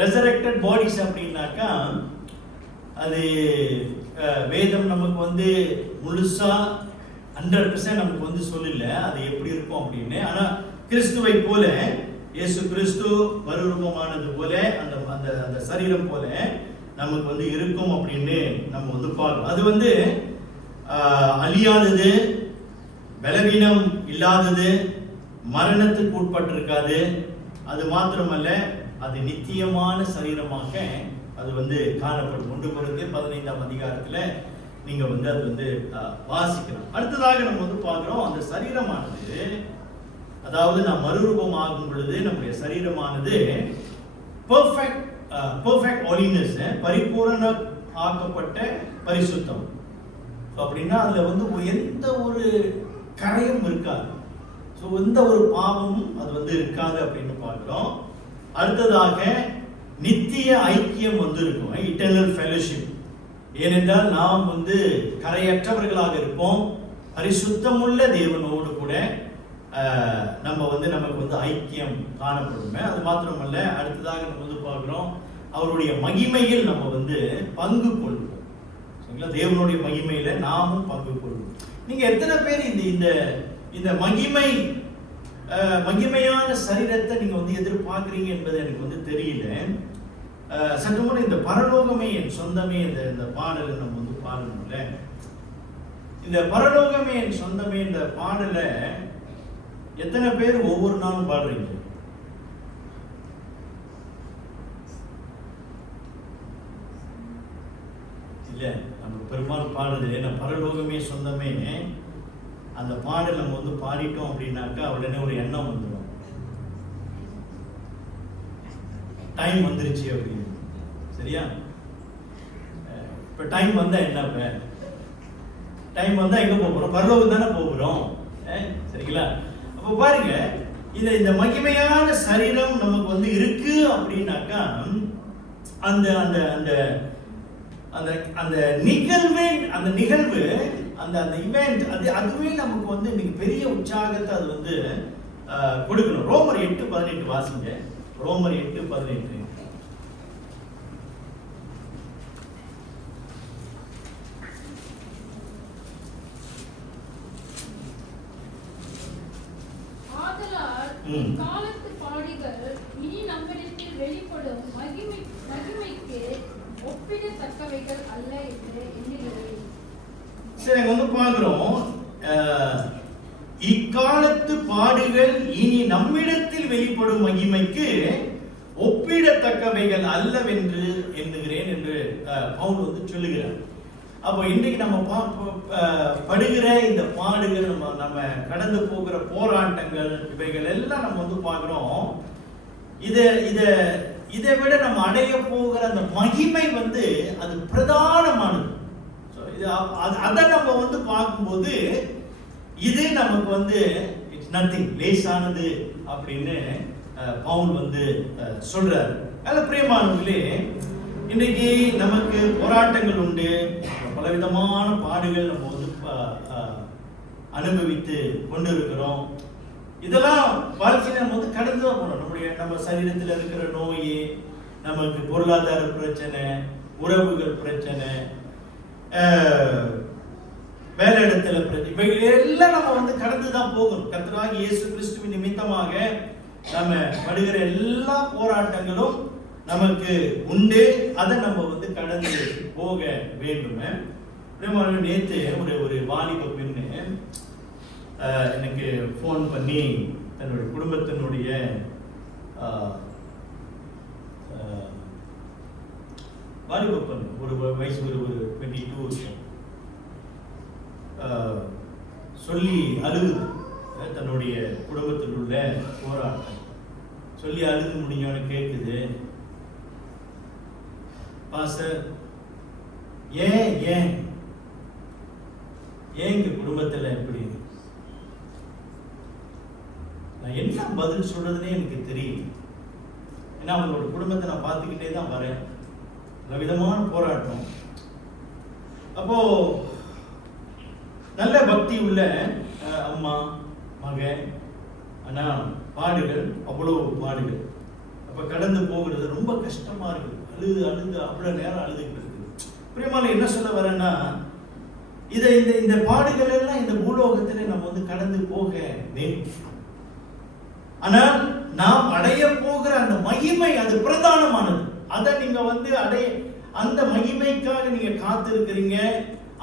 ரெசரெக்டட் பாடிஸ் அப்படின்னாக்கா அது வேதம் நமக்கு வந்து முழுசா 100% நமக்கு வந்து சொல்லல அது எப்படி இருக்கும் அப்படின்னு. ஆனா கிறிஸ்துவை போல, இயேசு கிறிஸ்து மறுரூபமானது போல அந்த அந்த அந்த சரீரம் போல நமக்கு வந்து இருக்கும் அப்படின்னு நம்ம வந்து பார்க்கணும். அது வந்து அழியாதது, பலவீனம் இல்லாதது, மரணத்துக்கு உட்பட்டிருக்காது. அது மாத்திரமல்ல, அது நித்தியமான சரீரமாக அது வந்து காணப்படும். 1 கொரிந்தியர் 15ஆம் அதிகாரத்துல நீங்க வந்து அது வந்து வாசிக்கலாம். அடுத்ததாக நம்ம வந்து பார்க்கிறோம், அந்த சரீரமானது, அதாவது நாம் மறுரூபமாகும் பொழுது நம்முடைய சரீரமானது பெர்ஃபெக்ட் ஹோலினஸ், பரிபூரண ஆக்கப்பட்ட பரிசுத்தம். அப்படின்னா அதுல வந்து எந்த ஒரு கரையும் இருக்காது. ஸோ எந்த ஒரு பாவமும் அது வந்து இருக்காது அப்படின்னு பார்க்கிறோம். அடுத்ததாக நித்திய ஐக்கியம் வந்து இருக்கும், இட்டர்னல் ஃபெலோஷிப். ஏனென்றால் நாம் வந்து கரையற்றவர்களாக இருப்போம். பரிசுத்தமுள்ள தேவனோடு கூட நம்ம வந்து நமக்கு வந்து ஐக்கியம் காணப்படுமே. அது மாத்திரமல்ல, அடுத்ததாக நம்ம வந்து பார்க்கிறோம், அவருடைய மகிமையில் நம்ம வந்து பங்கு கொள்வோம். சரிங்களா? தேவனுடைய மகிமையில நாமும் பங்கு கொள்வோம். நீங்க எத்தனை பேர் இந்த இந்த மகிமையான சரீரத்தை நீங்க வந்து எதிர்பார்க்கிறீங்க என்பது எனக்கு வந்து தெரியல. சற்று முறை இந்த பரலோகமே என் சொந்தமே இந்த பாடலை நம்ம வந்து பாடணும்ல. இந்த பரலோகமே என் சொந்தமே இந்த பாடலை எத்தனை பேர் ஒவ்வொரு நாளும் பாடுறீங்க? இல்ல, நம்ம பெரும்பாலும் பாடுறது ஏன்னா பரலோகமே சொந்தமே அந்த பாடல் நம்ம வந்து பாடிட்டோம் அப்படின்னாக்கா உடனே ஒரு எண்ணம் வந்துடும், டைம் வந்துருச்சு அப்படின்னு. சரியா? இப்ப டைம் வந்தா என்ன? டைம் வந்தா எங்க போகிறோம்? பரலோகம் தானே போகிறோம். சரிங்களா? அப்ப பாருங்க, இந்த மகிமையான சரீரம் நமக்கு வந்து இருக்கு அப்படின்னாக்கா அந்த அந்த அந்த அந்த அந்த நிகழ்வு அந்த இவெண்ட் அதுவே நமக்கு வந்து இன்னைக்கு பெரிய உற்சாகத்தை அது வந்து கொடுக்கணும். ரோமர் 8:18 வாசிங்க. ரோமர் 8:18. காலத்து பாடிகள் இனி நம்மிடத்தில் வெளிப்படும் மகிமைக்கு ஒப்பிடத்தக்கவைகள் அல்ல என்று எண்ணுகிறேன். சரி, வந்து பார்க்கிறோம், இக்காலத்து பாடுகள் இனி நம்மிடத்தில் வெளிப்படும் மகிமைக்கு ஒப்பிடத்தக்கவைகள் அல்லவென்று எண்ணுகிறேன் என்று பவுல் வந்து சொல்லுகிறார். அப்போ இன்றைக்கு நம்ம படுகிற இந்த பாடுகள், நம்ம கடந்து போகிற போராட்டங்கள், இவைகள் எல்லாம் நம்ம வந்து பார்க்கிறோம். இதை விட நம்ம அடைய போகிற அந்த மகிமை வந்து அது பிரதானமானது. அதை நம்ம வந்து பார்க்கும்போது இது நமக்கு வந்து இட்ஸ் நத்திங், லேசானது அப்படின்னு பவுல் வந்து சொல்றார். அதில் பிரியமானவர்களே, இன்னைக்கு நமக்கு போராட்டங்கள் உண்டு, பலவிதமான பாடுகள் நம்ம வந்து அனுபவித்து கொண்டு இருக்கிறோம். இதெல்லாம் வாழ்க்கையில நம்ம வந்து கடந்து தான் போறோம். நம்ம சரீரத்தில் இருக்கிற நோய், நமக்கு பொருளாதார பிரச்சனை, உறவுகள் பிரச்சனை, வேலை இடத்துல பிரச்சனை, இவைகள் எல்லாம் நம்ம வந்து கடந்து தான் போகணும். கர்த்தராகிய இயேசு கிறிஸ்துவின் நிமித்தமாக நம்ம படுகிற எல்லா போராட்டங்களும் நமக்கு உண்டு. அதை நம்ம வந்து கடந்து போக வேண்டும். நேற்று ஒரு வாலிப பெண்ணு எனக்கு ஃபோன் பண்ணி தன்னுடைய குடும்பத்தினுடைய வாலிப பெண், ஒரு வயசு ஒரு 22 வருஷம், சொல்லி அழுகுது. தன்னுடைய குடும்பத்தில் உள்ள போராட்டம் சொல்லி அழுது முடிஞ்சோன்னு கேட்குது, பாஸ்டர் ஏன் எங்க குடும்பத்துல எப்படி? நான் என்ன பதில் சொல்றதுன்னே எனக்கு தெரியும். ஏன்னா அவங்களோட குடும்பத்தை நான் பார்த்துக்கிட்டே தான் வரேன். விதமான போராட்டம். அப்போ நல்ல பக்தி உள்ள அம்மா மகன், ஆனா பாடுகள், அவ்வளோ பாடுகள். அப்ப கடந்து போகிறது ரொம்ப கஷ்டமா இருக்கு. அழுது அவ்வளவு நேரம் அழுதுகிட்டு இருக்கு. பிரியமான என்ன சொல்ல வரேன்னா, இந்த பாடுகள் எல்லாம் இந்த பூலோகத்துல நம்ம வந்து கடந்து போக வேண்டும். ஆனால் நாம் அடைய போகிற அந்த மகிமை அது பிரதானமானது. அதை நீங்க வந்து அந்த மகிமைக்காக நீங்க காத்திருக்கிறீங்க.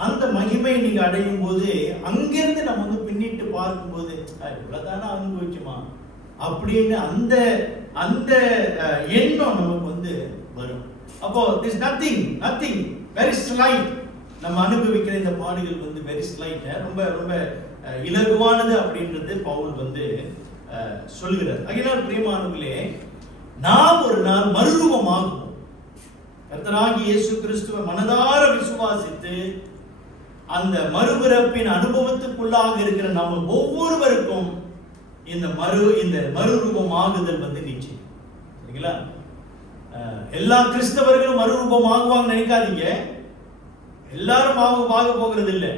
அந்த மகிமை நீங்க அடையும் போது அங்கிருந்து நம்ம வந்து பின்னிட்டு பார்க்கும்போது இவ்வளவுதானே அனுபவிச்சுமா அப்படின்னு அந்த எண்ணம் நமக்கு வந்து வரும். அப்போ திஸ் நத்திங் வெரி ஸ்லைட். நம்ம அனுபவிக்கிற இந்த பாடுகள் வந்து வெரி ஸ்லைட், ரொம்ப ரொம்ப இலகுவானது அப்படின்றது பவுல் வந்து சொல்கிறார். ஆகையால் பிரியமானவர்களே, நாம் ஒரு நாள் மறுரூபமாகும். கர்த்தராகிய இயேசு கிறிஸ்துவை மனதார விசுவாசித்து அந்த மறுபிறப்பின் அனுபவத்துக்குள்ளாக இருக்கிற நம்ம ஒவ்வொருவருக்கும் இந்த மறுரூபமாகுதல் வந்து நிச்சயம். சரிங்களா? எல்லா கிறிஸ்தவர்களும் மறுரூபமாகுவாங்க நினைக்காதீங்க. எல்லாரும் ஆக போகிறது இல்லை.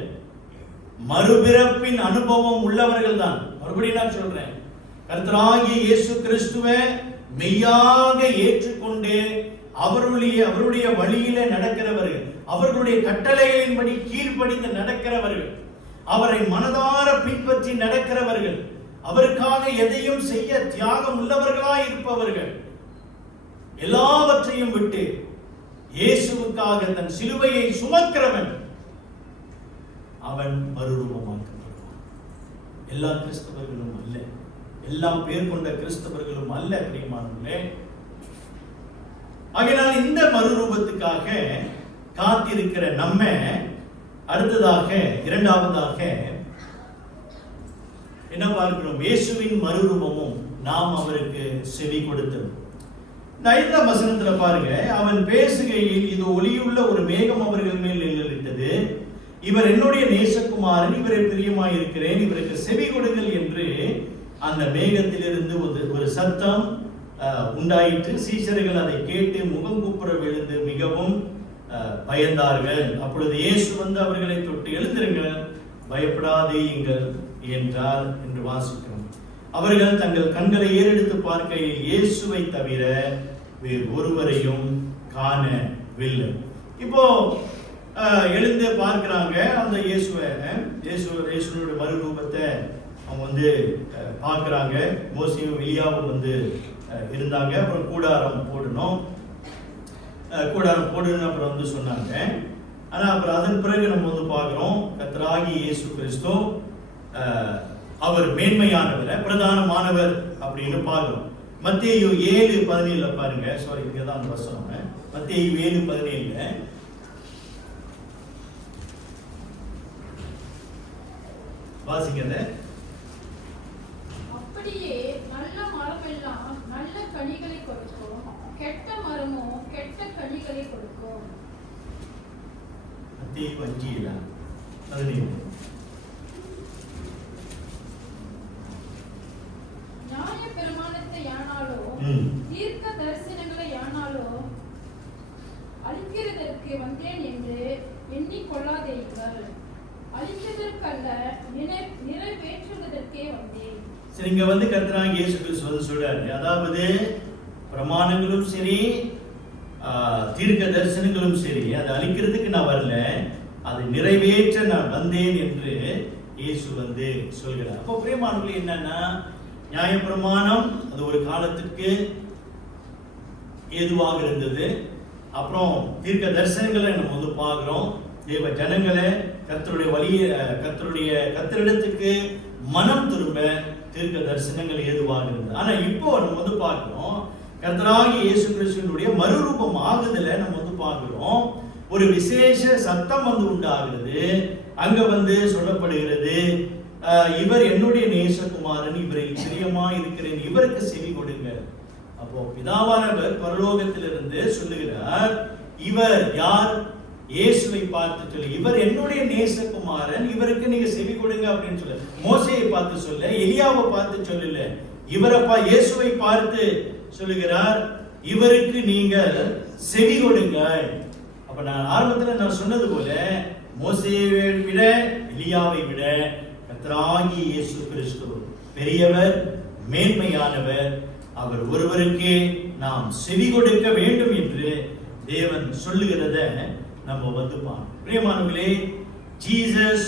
மறுபிறப்பின் அனுபவம் உள்ளவர்கள் தான். மறுபடியும் நான் சொல்றேன், கர்த்தராகிய இயேசு கிறிஸ்துவை மெய்யாக ஏற்றுக்கொண்டு அவருடைய வழியில நடக்கிறவர்கள், அவர்களுடைய கட்டளைகளின்படி கீழ்ப்படிந்து நடக்கிறவர்கள், அவரை மனதார பின்பற்றி நடக்கிறவர்கள், அவருக்காக எதையும் செய்ய தியாகம் உள்ளவர்களாய் இருப்பவர்கள், எல்லாவற்றையும் விட்டு இயேசுவுக்காக தன் சிலுவையை சுமக்கிறவன் அவன் மறுரூபமாக்கப்படுவான். எல்லா கிறிஸ்தவர்களும் அல்ல, எல்லாம் பேர் கொண்ட கிறிஸ்தவர்களும் அல்ல பிரியமானவர்களே. ஆகையால் இந்த மறுரூபத்துக்காக காத்திருக்கிற நம்ம அடுத்ததாக இரண்டாவதாக என்ன பார்க்கிறோம்? இயேசுவின் மறுரூபமும் நாம் அவருக்கு செவி கொடுத்தோம். 5ஆம் வசனத்துல பாருங்க, அவன் பேசுகையில் இது ஒளியுள்ள ஒரு மேகம் அவர்கள் மேல் நிழலிட்டது. இவர் என்னுடைய நேசகுமாரன், இவரை பிரியமாயிருக்கிறேன், இவருக்கு செவி கொடுங்கள் என்று அந்த மேகத்திலிருந்து ஒரு சத்தம் உண்டாயிற்று. சீஷர்கள் அதை கேட்டு முகம் குப்புற விழுந்து மிகவும் பயந்தார்கள். அப்பொழுது இயேசு வந்து அவர்களை தொட்டு, எழுந்திருங்கள், பயப்படாதீங்கள் என்றார் என்று வாசிக்கிறோம். அவர்கள் தங்கள் கண்களை ஏறெடுத்து பார்க்கையில் இயேசுவை தவிர வேறு ஒருவரையும் காணவில்லை. இப்போ எழுந்து பார்க்கிறாங்க அந்த இயேசுடைய மறுரூபத்தை அவங்க வந்து பார்க்கிறாங்க. மோசேயும் எலியாவும் வந்து இருந்தாங்க. அப்புறம் கூடாரம் போடணும் அப்புறம் வந்து சொன்னாங்க. ஆனா அப்புறம் அதன் பிறகு நம்ம வந்து பார்க்கிறோம், கர்த்தராகிய இயேசு கிறிஸ்து அவர் மேன்மையானவர், பிரதானமானவர் அப்படின்னு பார்க்கிறோம். மத்தேயு 7:17 பாருங்க. சாரி, இங்கதான் அந்த வசனம். மத்தேயு 7:17 வாசிக்கிறத. அப்படியே நல்ல மரமெல்லாம் நல்ல கனிகளை கொடுக்கும், கெட்ட மரமோ கெட்ட கனிகளை கொடுக்கும். மத்தேயு 5:17 நியாய பிரமாணத்தை யானாலோ தீர்க்க தரிசனங்களை யானாலோ அழிக்கிறதற்கு வந்தேன் என்று எண்ணிக்கொள்ளாதீர்கள். அழிக்கிறதற்கல்ல, நிறைவேற்றுவதற்கே வந்தேன். சரி, இங்க கர்த்தராகிய இயேசு கிறிஸ்து சொல்றாரு, அதாவது பிரமாணங்களும் சரி, தீர்க்க தரிசனங்களும் சரி, அதை அழிக்கிறதுக்கு நான் வரல, அதை நிறைவேற்ற நான் வந்தேன் என்று இயேசு சொல்கிறார். அப்போ பிரியமானவர்களே, என்னன்னா நியாயப்பிரமாணம் அது ஒரு காலத்துக்கு ஏதுவாக இருந்தது. அப்புறம் தீர்க்க தரிசனங்களை நம்ம பார்க்கிறோம். தேவ ஜனங்களை கர்த்தருடைய வழியை, கர்த்தரிடத்துக்கு மனம் திரும்ப தீர்க்க தரிசனங்கள் ஏதுவாக இருந்தது. ஆனா இப்போ நம்ம பார்க்கிறோம், கர்த்தராகிய இயேசு கிறிஸ்துவினுடைய மறுரூபம் ஆகுதல நம்ம பார்க்கிறோம். ஒரு விசேஷ சத்தம் உண்டாகிறது. அங்க சொல்லப்படுகிறது, இவர் என்னுடைய நேசகுமாரன், இவரில் பிரியமா இருக்கிறேன், இவருக்கு செவி கொடுங்க. அப்போ பிதாவானவர் பரலோகத்திலிருந்து சொல்லுகிறார், இவர் யார்? இயேசுவை பார்த்து சொல்லி, இவர் என்னுடைய நேசகுமாரன், இவருக்கு நீங்க செவி கொடுங்க அப்படின்னு சொல்ல. மோசேயை பார்த்து சொல்ல, எலியாவை பார்த்து சொல்லல, இவரப்பா இயேசுவை பார்த்து சொல்லுகிறார், இவருக்கு நீங்க செவி கொடுங்க. அப்ப நான் ஆரம்பத்தில் நான் சொன்னது போல, மோசேயை விட எலியாவை விட கர்த்தராகிய இயேசு கிறிஸ்து பெரியவர், மேன்மையானவர். அவர் ஒருவருக்கே நாம் செவி கொடுக்க வேண்டும் என்று தேவன் சொல்லுகிறத நம்ம பார்ப்போம். பிரியமானவர்களே, Jesus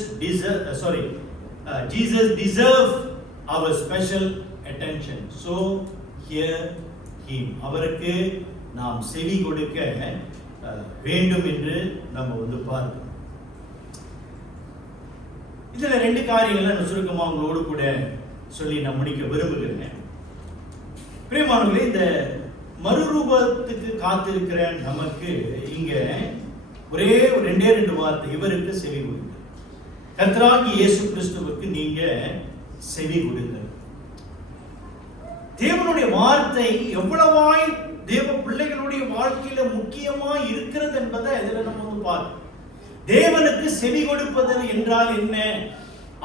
deserve our special attention, so hear him. அவருக்கு நாம் செவி கொடுக்க வேண்டும் என்று நம்ம பார்க்கிறோம். இதுல ரெண்டு காரியங்களை நான் சுருக்கமா உங்களோடு கூட சொல்லி நான் முடிக்க விரும்புகிறேன். பிரியமானவர்களே, இந்த மறுரூபத்துக்கு காத்திருக்கிற நமக்கு இங்க ஒரே ரெண்டே வார்த்தை, இவருக்கு செவி கொடுங்க. கர்த்தராகிய இயேசு கிறிஸ்துவுக்கு நீங்க செவி கொடுங்க. தேவனுடைய வார்த்தை எவ்வளவாய் தேவ பிள்ளைகளுடைய வாழ்க்கையில முக்கியமா இருக்கிறது என்பதை இதுல நம்ம பார்க்கிறோம். தேவனுக்கு செவி கொடுப்பது என்றால் என்ன?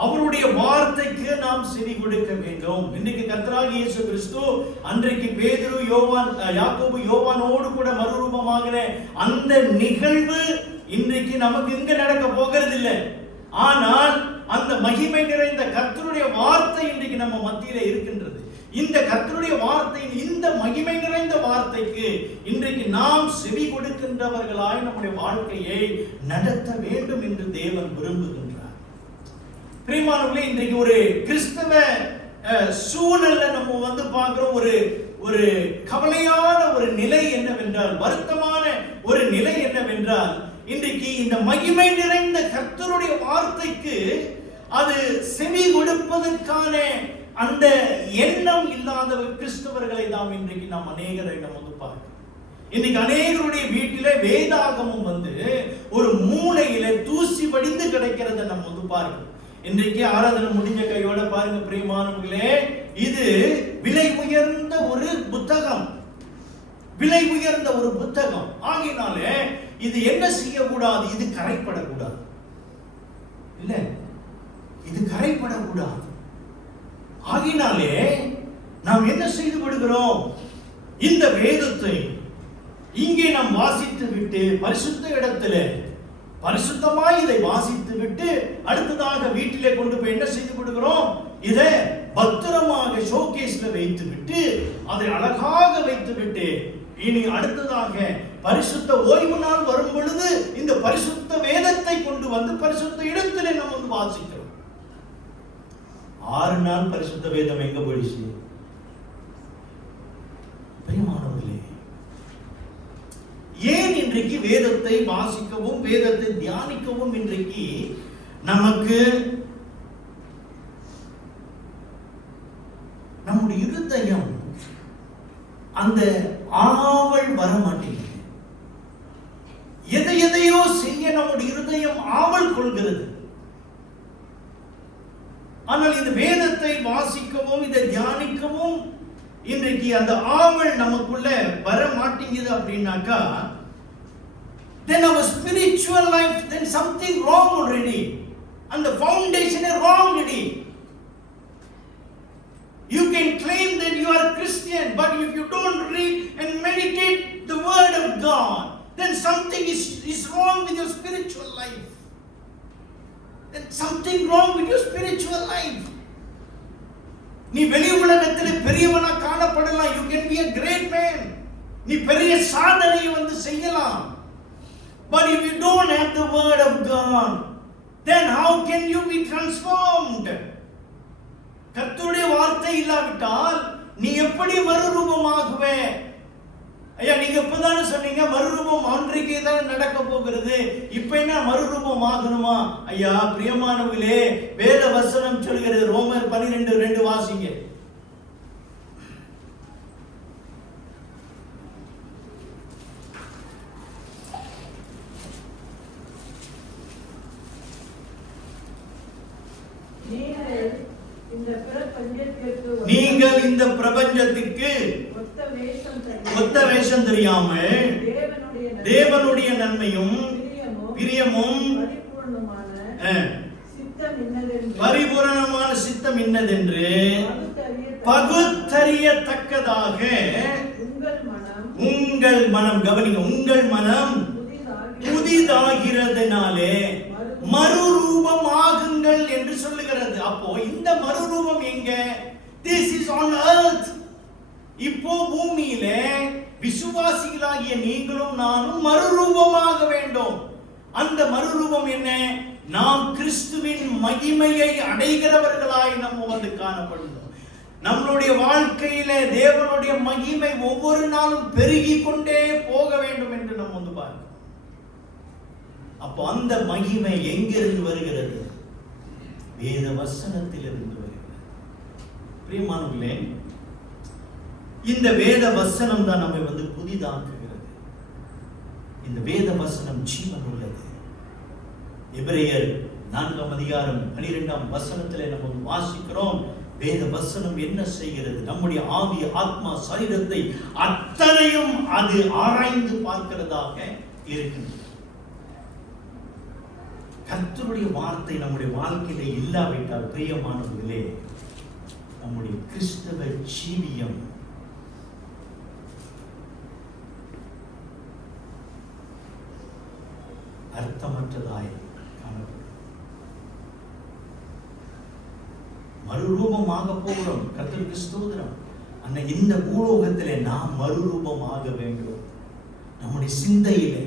அவருடைய வார்த்தைக்கு நாம் செவி கொடுக்க வேண்டும். இன்னைக்கு கர்த்தராகிய இயேசு கிறிஸ்து அன்றைக்கு பேதுரு, யோவான், யாக்கோபு, யோவானோடு கூட மறுரூபமாகிற அந்த நிகழ்வு இன்றைக்கு நமக்கு இங்க நடக்க போகிறது இல்லை. ஆனால் அந்த மகிமை நிறைந்த கர்த்தருடைய வார்த்தை இன்றைக்கு நம்ம மத்தியில இருக்கின்றது. இந்த கர்த்தருடைய வார்த்தையின் இந்த மகிமை நிறைந்த வார்த்தைக்கு இன்றைக்கு நாம் செவி கொடுக்கின்றவர்களாய் நம்முடைய வாழ்க்கையை நடத்த வேண்டும் என்று தேவன் விரும்புகின்றார். பிரியமானவர்களே, இன்றைக்கு ஒரு கிறிஸ்தவ சூழல்ல நம்ம பார்க்கிறோம். ஒரு கவலையான ஒரு நிலை என்னவென்றால், வருத்தமான ஒரு நிலை என்னவென்றால், இன்றைக்கு இந்த மகிமை நிறைந்த கர்த்தருடைய வார்த்தைக்கு அது செவி கொடுப்பதற்கான அந்த எண்ணம் இல்லாத கிறிஸ்தவர்களை நாம் இன்றைக்கு நாம் அநேகரை நம்ம பார்க்கிறோம். இன்னைக்கு அநேகருடைய வீட்டில வேதாகமும் ஒரு மூலையில தூசி வடிந்து கிடைக்கிறத நம்ம பார்க்கிறோம். இன்றைக்கு ஆராதனை முடிஞ்ச கையோட பாருங்க பிரியமானவர்களே, இது விலை உயர்ந்த ஒரு புத்தகம், விலை உயர்ந்த ஒரு புத்தகம். ஆகினாலே இது என்ன செய்யக்கூடாது? இது கரைப்படக்கூடாது. இல்ல, இது கரைப்படக்கூடாது. ஆகினாலே நாம் என்ன செய்து விடுகிறோம்? இந்த வேதத்தை இங்கே நாம் வாசித்து விட்டு பரிசுத்த இடத்துல பரிசுத்தமாய் இதை வாசித்து விட்டு அடுத்ததாக வீட்டிலே கொண்டு போய் என்ன செய்து விடுகிறோம்? இதை பத்திரமாக ஷோகேஸ்ல வைத்து விட்டு அதை அழகாக வைத்து விட்டு இனி அடுத்ததாக பரிசுத்த ஓய்வு நாள் வரும் பொழுது இந்த பரிசுத்த வேதத்தை கொண்டு பரிசுத்த இடத்திலே நம்ம வாசிக்கிறோம். 6 நாள் பரிசுத்த வேதம் எங்க போயிடுச்சு? பிரியமானவர்களே, ஏன் இன்றைக்கு வேதத்தை வாசிக்கவும் வேதத்தை தியானிக்கவும் இன்றைக்கு நமக்கு நம்முடைய இருதயம் கொள்கிறது. ஆனால் இந்த வேதத்தை வாசிக்கவும் இதை தியானிக்கவும் இன்றைக்கு அந்த ஆவல் நமக்குள்ள வர மாட்டேங்குது அப்படின்னாக்கா, then our spiritual life, then something wrong already, and the foundation is wrong already. You can claim that you are Christian, but if you don't read and meditate the word of God, then something is wrong with your spiritual life. Then something wrong with your spiritual life. நீ வெளி உலகத்திலே பெரியவனா காணப்படலாம். You can be a great man. நீ பெரிய சாதனையை வந்து செய்யலாம். But if you don't have the word of God, then how can you be transformed? கர்த்தருடைய வார்த்தை இல்லாவிட்டால் நீ எப்படி மறுரூபமாகுவே? ஐயா, நீங்க இப்பதானே சொன்னீங்க மறுரூபம் அன்றைக்கே தான் நடக்க போகிறது, இப்ப என்ன மறுரூபம் ஆகணுமா? ஐயா பிரியமானவர்களே, வேத வசனம் சொல்கிறது, ரோமர் 12:2 வாசிங்க. நீங்கள் இந்த பிரபஞ்சத்துக்கு ஒத்த வேஷம் தெரியாமல் தேவனுடைய நன்மையும் பிரியமும் பரிபூரணமான சித்தம் இன்னதென்று பகுத்தறியத்தக்கதாக உங்கள் மனம், கவனிங்க, உங்கள் மனம் புதிதாகிறதுனாலே மறுரூபமாகுங்கள் என்று சொல்லுகிறது. அப்போ இந்த மறுரூபம் எங்க? This is on earth. இப்போ பூமியில விசுவாசிகளாகிய நீங்களும் நானும் மறுரூபமாக வேண்டும். அந்த மறுரூபம் என்ன? நாம் கிறிஸ்துவின் மகிமையை அடைகிறவர்களாய் நம்ம வந்து காணப்படுகிறோம். நம்மளுடைய வாழ்க்கையில தேவனுடைய மகிமை ஒவ்வொரு நாளும் பெருகி கொண்டே போக வேண்டும் என்று நம்ம வந்து பார்க்கிறோம். அப்போ அந்த மகிமை எங்கிருந்து வருகிறது? வேத வசனத்திலிருந்து வருகிறது. பிரியமானவர்களே, இந்த வேத வசனம் தான் நம்மை வந்து புதிதாக்குகிறது. இந்த வேத வசனம் ஜீவன் உள்ளது. எபிரேயர் 4:12 நம்ம வாசிக்கிறோம். வேத வசனம் என்ன செய்கிறது? நம்முடைய ஆவி, ஆத்மா, சரீரத்தை அத்தனையும் அது ஆராய்ந்து பார்க்கிறதாக இருக்கின்றது. கர்த்தருடைய வார்த்தை நம்முடைய வாழ்க்கையில இல்லாவிட்டால் பிரியமானவர்களே, நம்முடைய கிறிஸ்தவ ஜீவியம் அர்த்தமற்றதாய் காணப்படும். மறுரூபமாக போகிறோம். கர்த்தருக்கு ஸ்தோத்திரம். அன்னை இந்த பூலோகத்திலே நாம் மறுரூபமாக வேண்டும். நம்முடைய சிந்தையிலே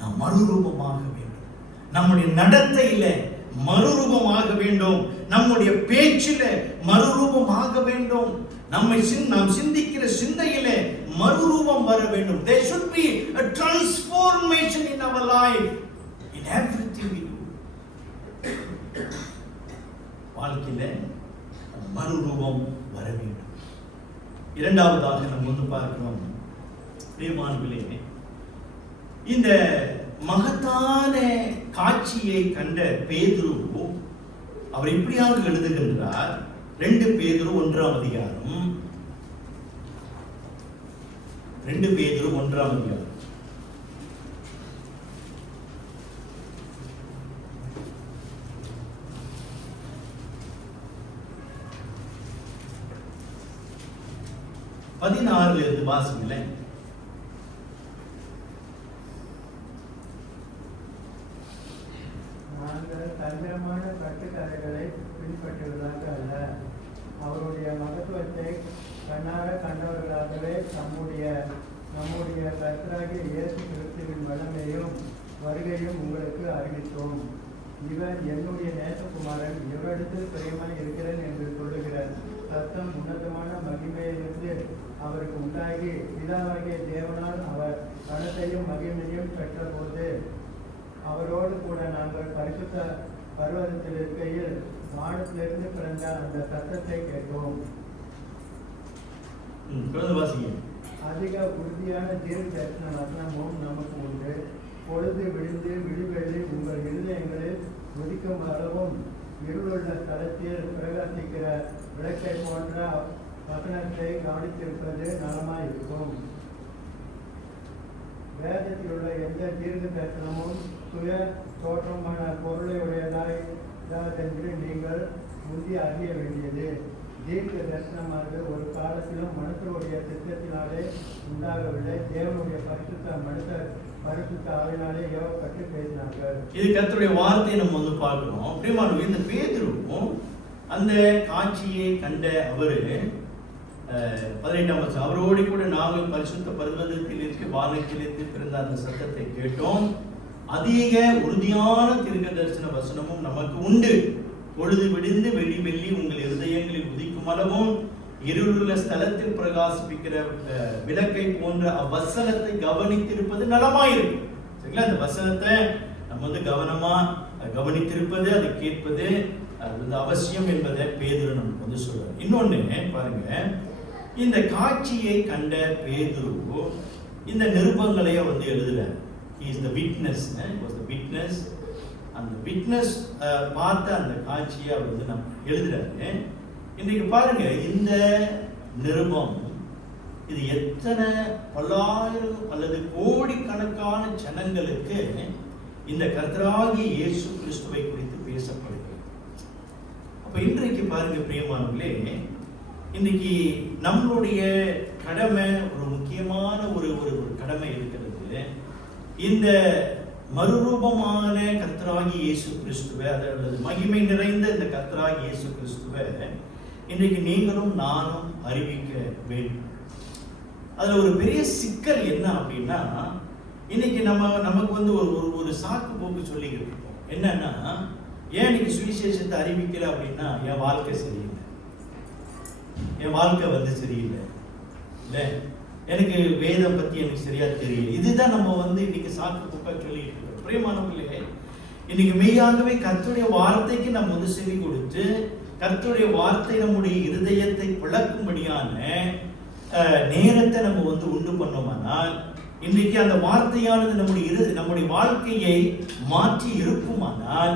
நாம் மறுரூபமாக வேண்டும். நம்முடைய நடத்தையில மறுரூபமாக வேண்டும். நம்முடைய பேச்சில மறுரூபமாக வேண்டும். நாம் சிந்திக்கிற சிந்தையில மறுரூபம் வர வேண்டும். There should be a transformation in our life, in everything we do. வாழ்க்கையில மறுரூபம் வர வேண்டும். இரண்டாவதாக நம்ம வந்து பார்க்கிறோம், பிரியமானவர்களே, இந்த மகத்தான காட்சியை கண்ட பேதுரு அவர் இப்படியாக எழுதுகின்றார். 2 பேதுரு 1ஆம் அதிகாரம் 2 பேதுரு 1ஆம் அதிகாரம் 16 இருந்து வாசிங்களேன். நாங்கள் தந்திரமான கட்டுக்கதைகளை பின்பற்றுவதாக அல்ல, அவருடைய மகத்துவத்தை கண்ணார கண்டவர்களாகவே நம்முடைய கர்த்தராகிய இயேசு கிறிஸ்துவின் வல்லமையும் வருகையும் உங்களுக்கு அறிவித்தோம். இவர் என்னுடைய நேசகுமாரன், இவரிடத்தில் பிரியமாய் இருக்கிறேன் என்று சொல்லுகிற சத்தம் உன்னதமான மகிமையிலிருந்து அவருக்கு உண்டாகி பிதாவாகிய தேவனால் அவர் பணத்தையும் மகிமையும் பெற்றபோது அவரோடு கூட நாங்கள் பரிசுத்த பர்வதத்தில் இருக்கையில் வானத்திலிருந்து பிறந்த அந்த சத்தத்தை கேட்டோம். அதிக உறுதியான தீர்க்க தரிசன வசனமும் நமக்கு உண்டு. பொழுது விழுந்து விடிவெள்ளி உங்கள் இருதயங்களில் உதிக்கும் அளவும் இருளுள்ள ஸ்தலத்தில் பிரகாசிக்கிற விளக்கை போன்ற வசனத்தை கவனித்திருப்பது நலமாயிருக்கும். வேதத்தில் உள்ள எந்த தீர்க்க தரிசனமும் சுய தோற்றமான பொருளையுடையதாயதென்று நீங்கள் முந்தி அறிய வேண்டியது. தீர்க்க தரிசனமானது ஒரு காலத்திலும் மனுஷருடைய சித்தத்தினாலே உண்டாகவில்லை, தேவனுடைய பரிசுத்த ஆவினாலே ஏவப்பட்டு பேசினார்கள். இது கர்த்தருடைய வார்த்தையை நம்ம வந்து பார்க்கிறோம். அப்படியே இந்த பேதுருவும் அந்த காட்சியை கண்ட அவரு 18ஆம் வசனம், அவரோடு கூட நாங்கள் பரிசுத்த பர்வதத்தில் இருக்க வானத்திலிருந்து பிறந்த அந்த சத்தத்தை கேட்டோம். அதிக உறுதியான தீர்க்க தரிசன வசனமும் நமக்கு உண்டு. பொழுது விடிந்து வெள்ளி உங்கள் இருதயங்களில் உதிக்கும் அளவும் இருளுள்ள ஸ்தலத்தில் பிரகாசிப்பிக்கிற விளக்கை போன்ற அவ்வசனத்தை கவனித்திருப்பது நலமாயிருக்கு. சரிங்களா? அந்த வசனத்தை நம்ம வந்து கவனமா கவனித்திருப்பது, அதை கேட்பது அது அவசியம் என்பதை பேதுரு நமக்கு வந்து சொல்றாரு. இன்னொன்னு பாருங்க, இந்த காட்சியை கண்ட பேதுரு இந்த நிருபங்களைய வந்து எழுதுறார். He is the witness, was the witness. அந்த விட்னஸ் பார்த்த அந்த காட்சியை அவர் வந்து நம்ம எழுதுறாரு. இன்றைக்கு பாருங்க, இந்த நிருபம் இது எத்தனை பல்லாயிரம் அல்லது கோடிக்கணக்கான ஜனங்களுக்கு இந்த கர்த்தராகிய இயேசு கிறிஸ்துவை குறித்து பேசப்படுகிறது. அப்ப இன்றைக்கு பாருங்க பிரியமானவர்களே, இன்னைக்கு நம்மளுடைய கடமை, ஒரு முக்கியமான ஒரு கடமை இருக்கிறது. இந்த மறுரூபமான கர்த்தராகிய இயேசு கிறிஸ்துவை, அல்லது மகிமை நிறைந்த இந்த கர்த்தராகிய இயேசு கிறிஸ்துவை இன்றைக்கு நீங்களும் நானும் அறிவிக்க வேண்டும். அதுல ஒரு பெரிய சிக்கல் என்ன அப்படின்னா, இன்னைக்கு நமக்கு வந்து ஒரு சாக்கு போக்கு சொல்லிக்கிட்டு இருக்கோம். என்னன்னா, ஏன் இன்னைக்கு சுவிசேஷத்தை அறிவிக்கல அப்படின்னா, என் வாழ்க்கை சரியில்லை, என் வாழ்க்கை வந்து சரியில்லை, இல்லை எனக்கு வேதம் பத்தி எனக்கு சரியா தெரியல. இதுதான் நம்ம வந்து இன்னைக்கு சாக்கு போக்கா சொல்லிட்டு இருக்கோம். பிரியமானவர்களே, இன்னைக்கு மெய்யாகவே கர்த்தருடைய வார்த்தைக்கு நம்ம வந்து செவி கொடுத்து, கர்த்தருடைய வார்த்தை நம்முடைய இருதயத்தை பிளக்கும்படியான நேரத்தை நம்ம வந்து உண்டு பண்ணோமானால், இன்னைக்கு அந்த வார்த்தையானது நம்முடைய வாழ்க்கையை மாற்றி இருக்குமானால்,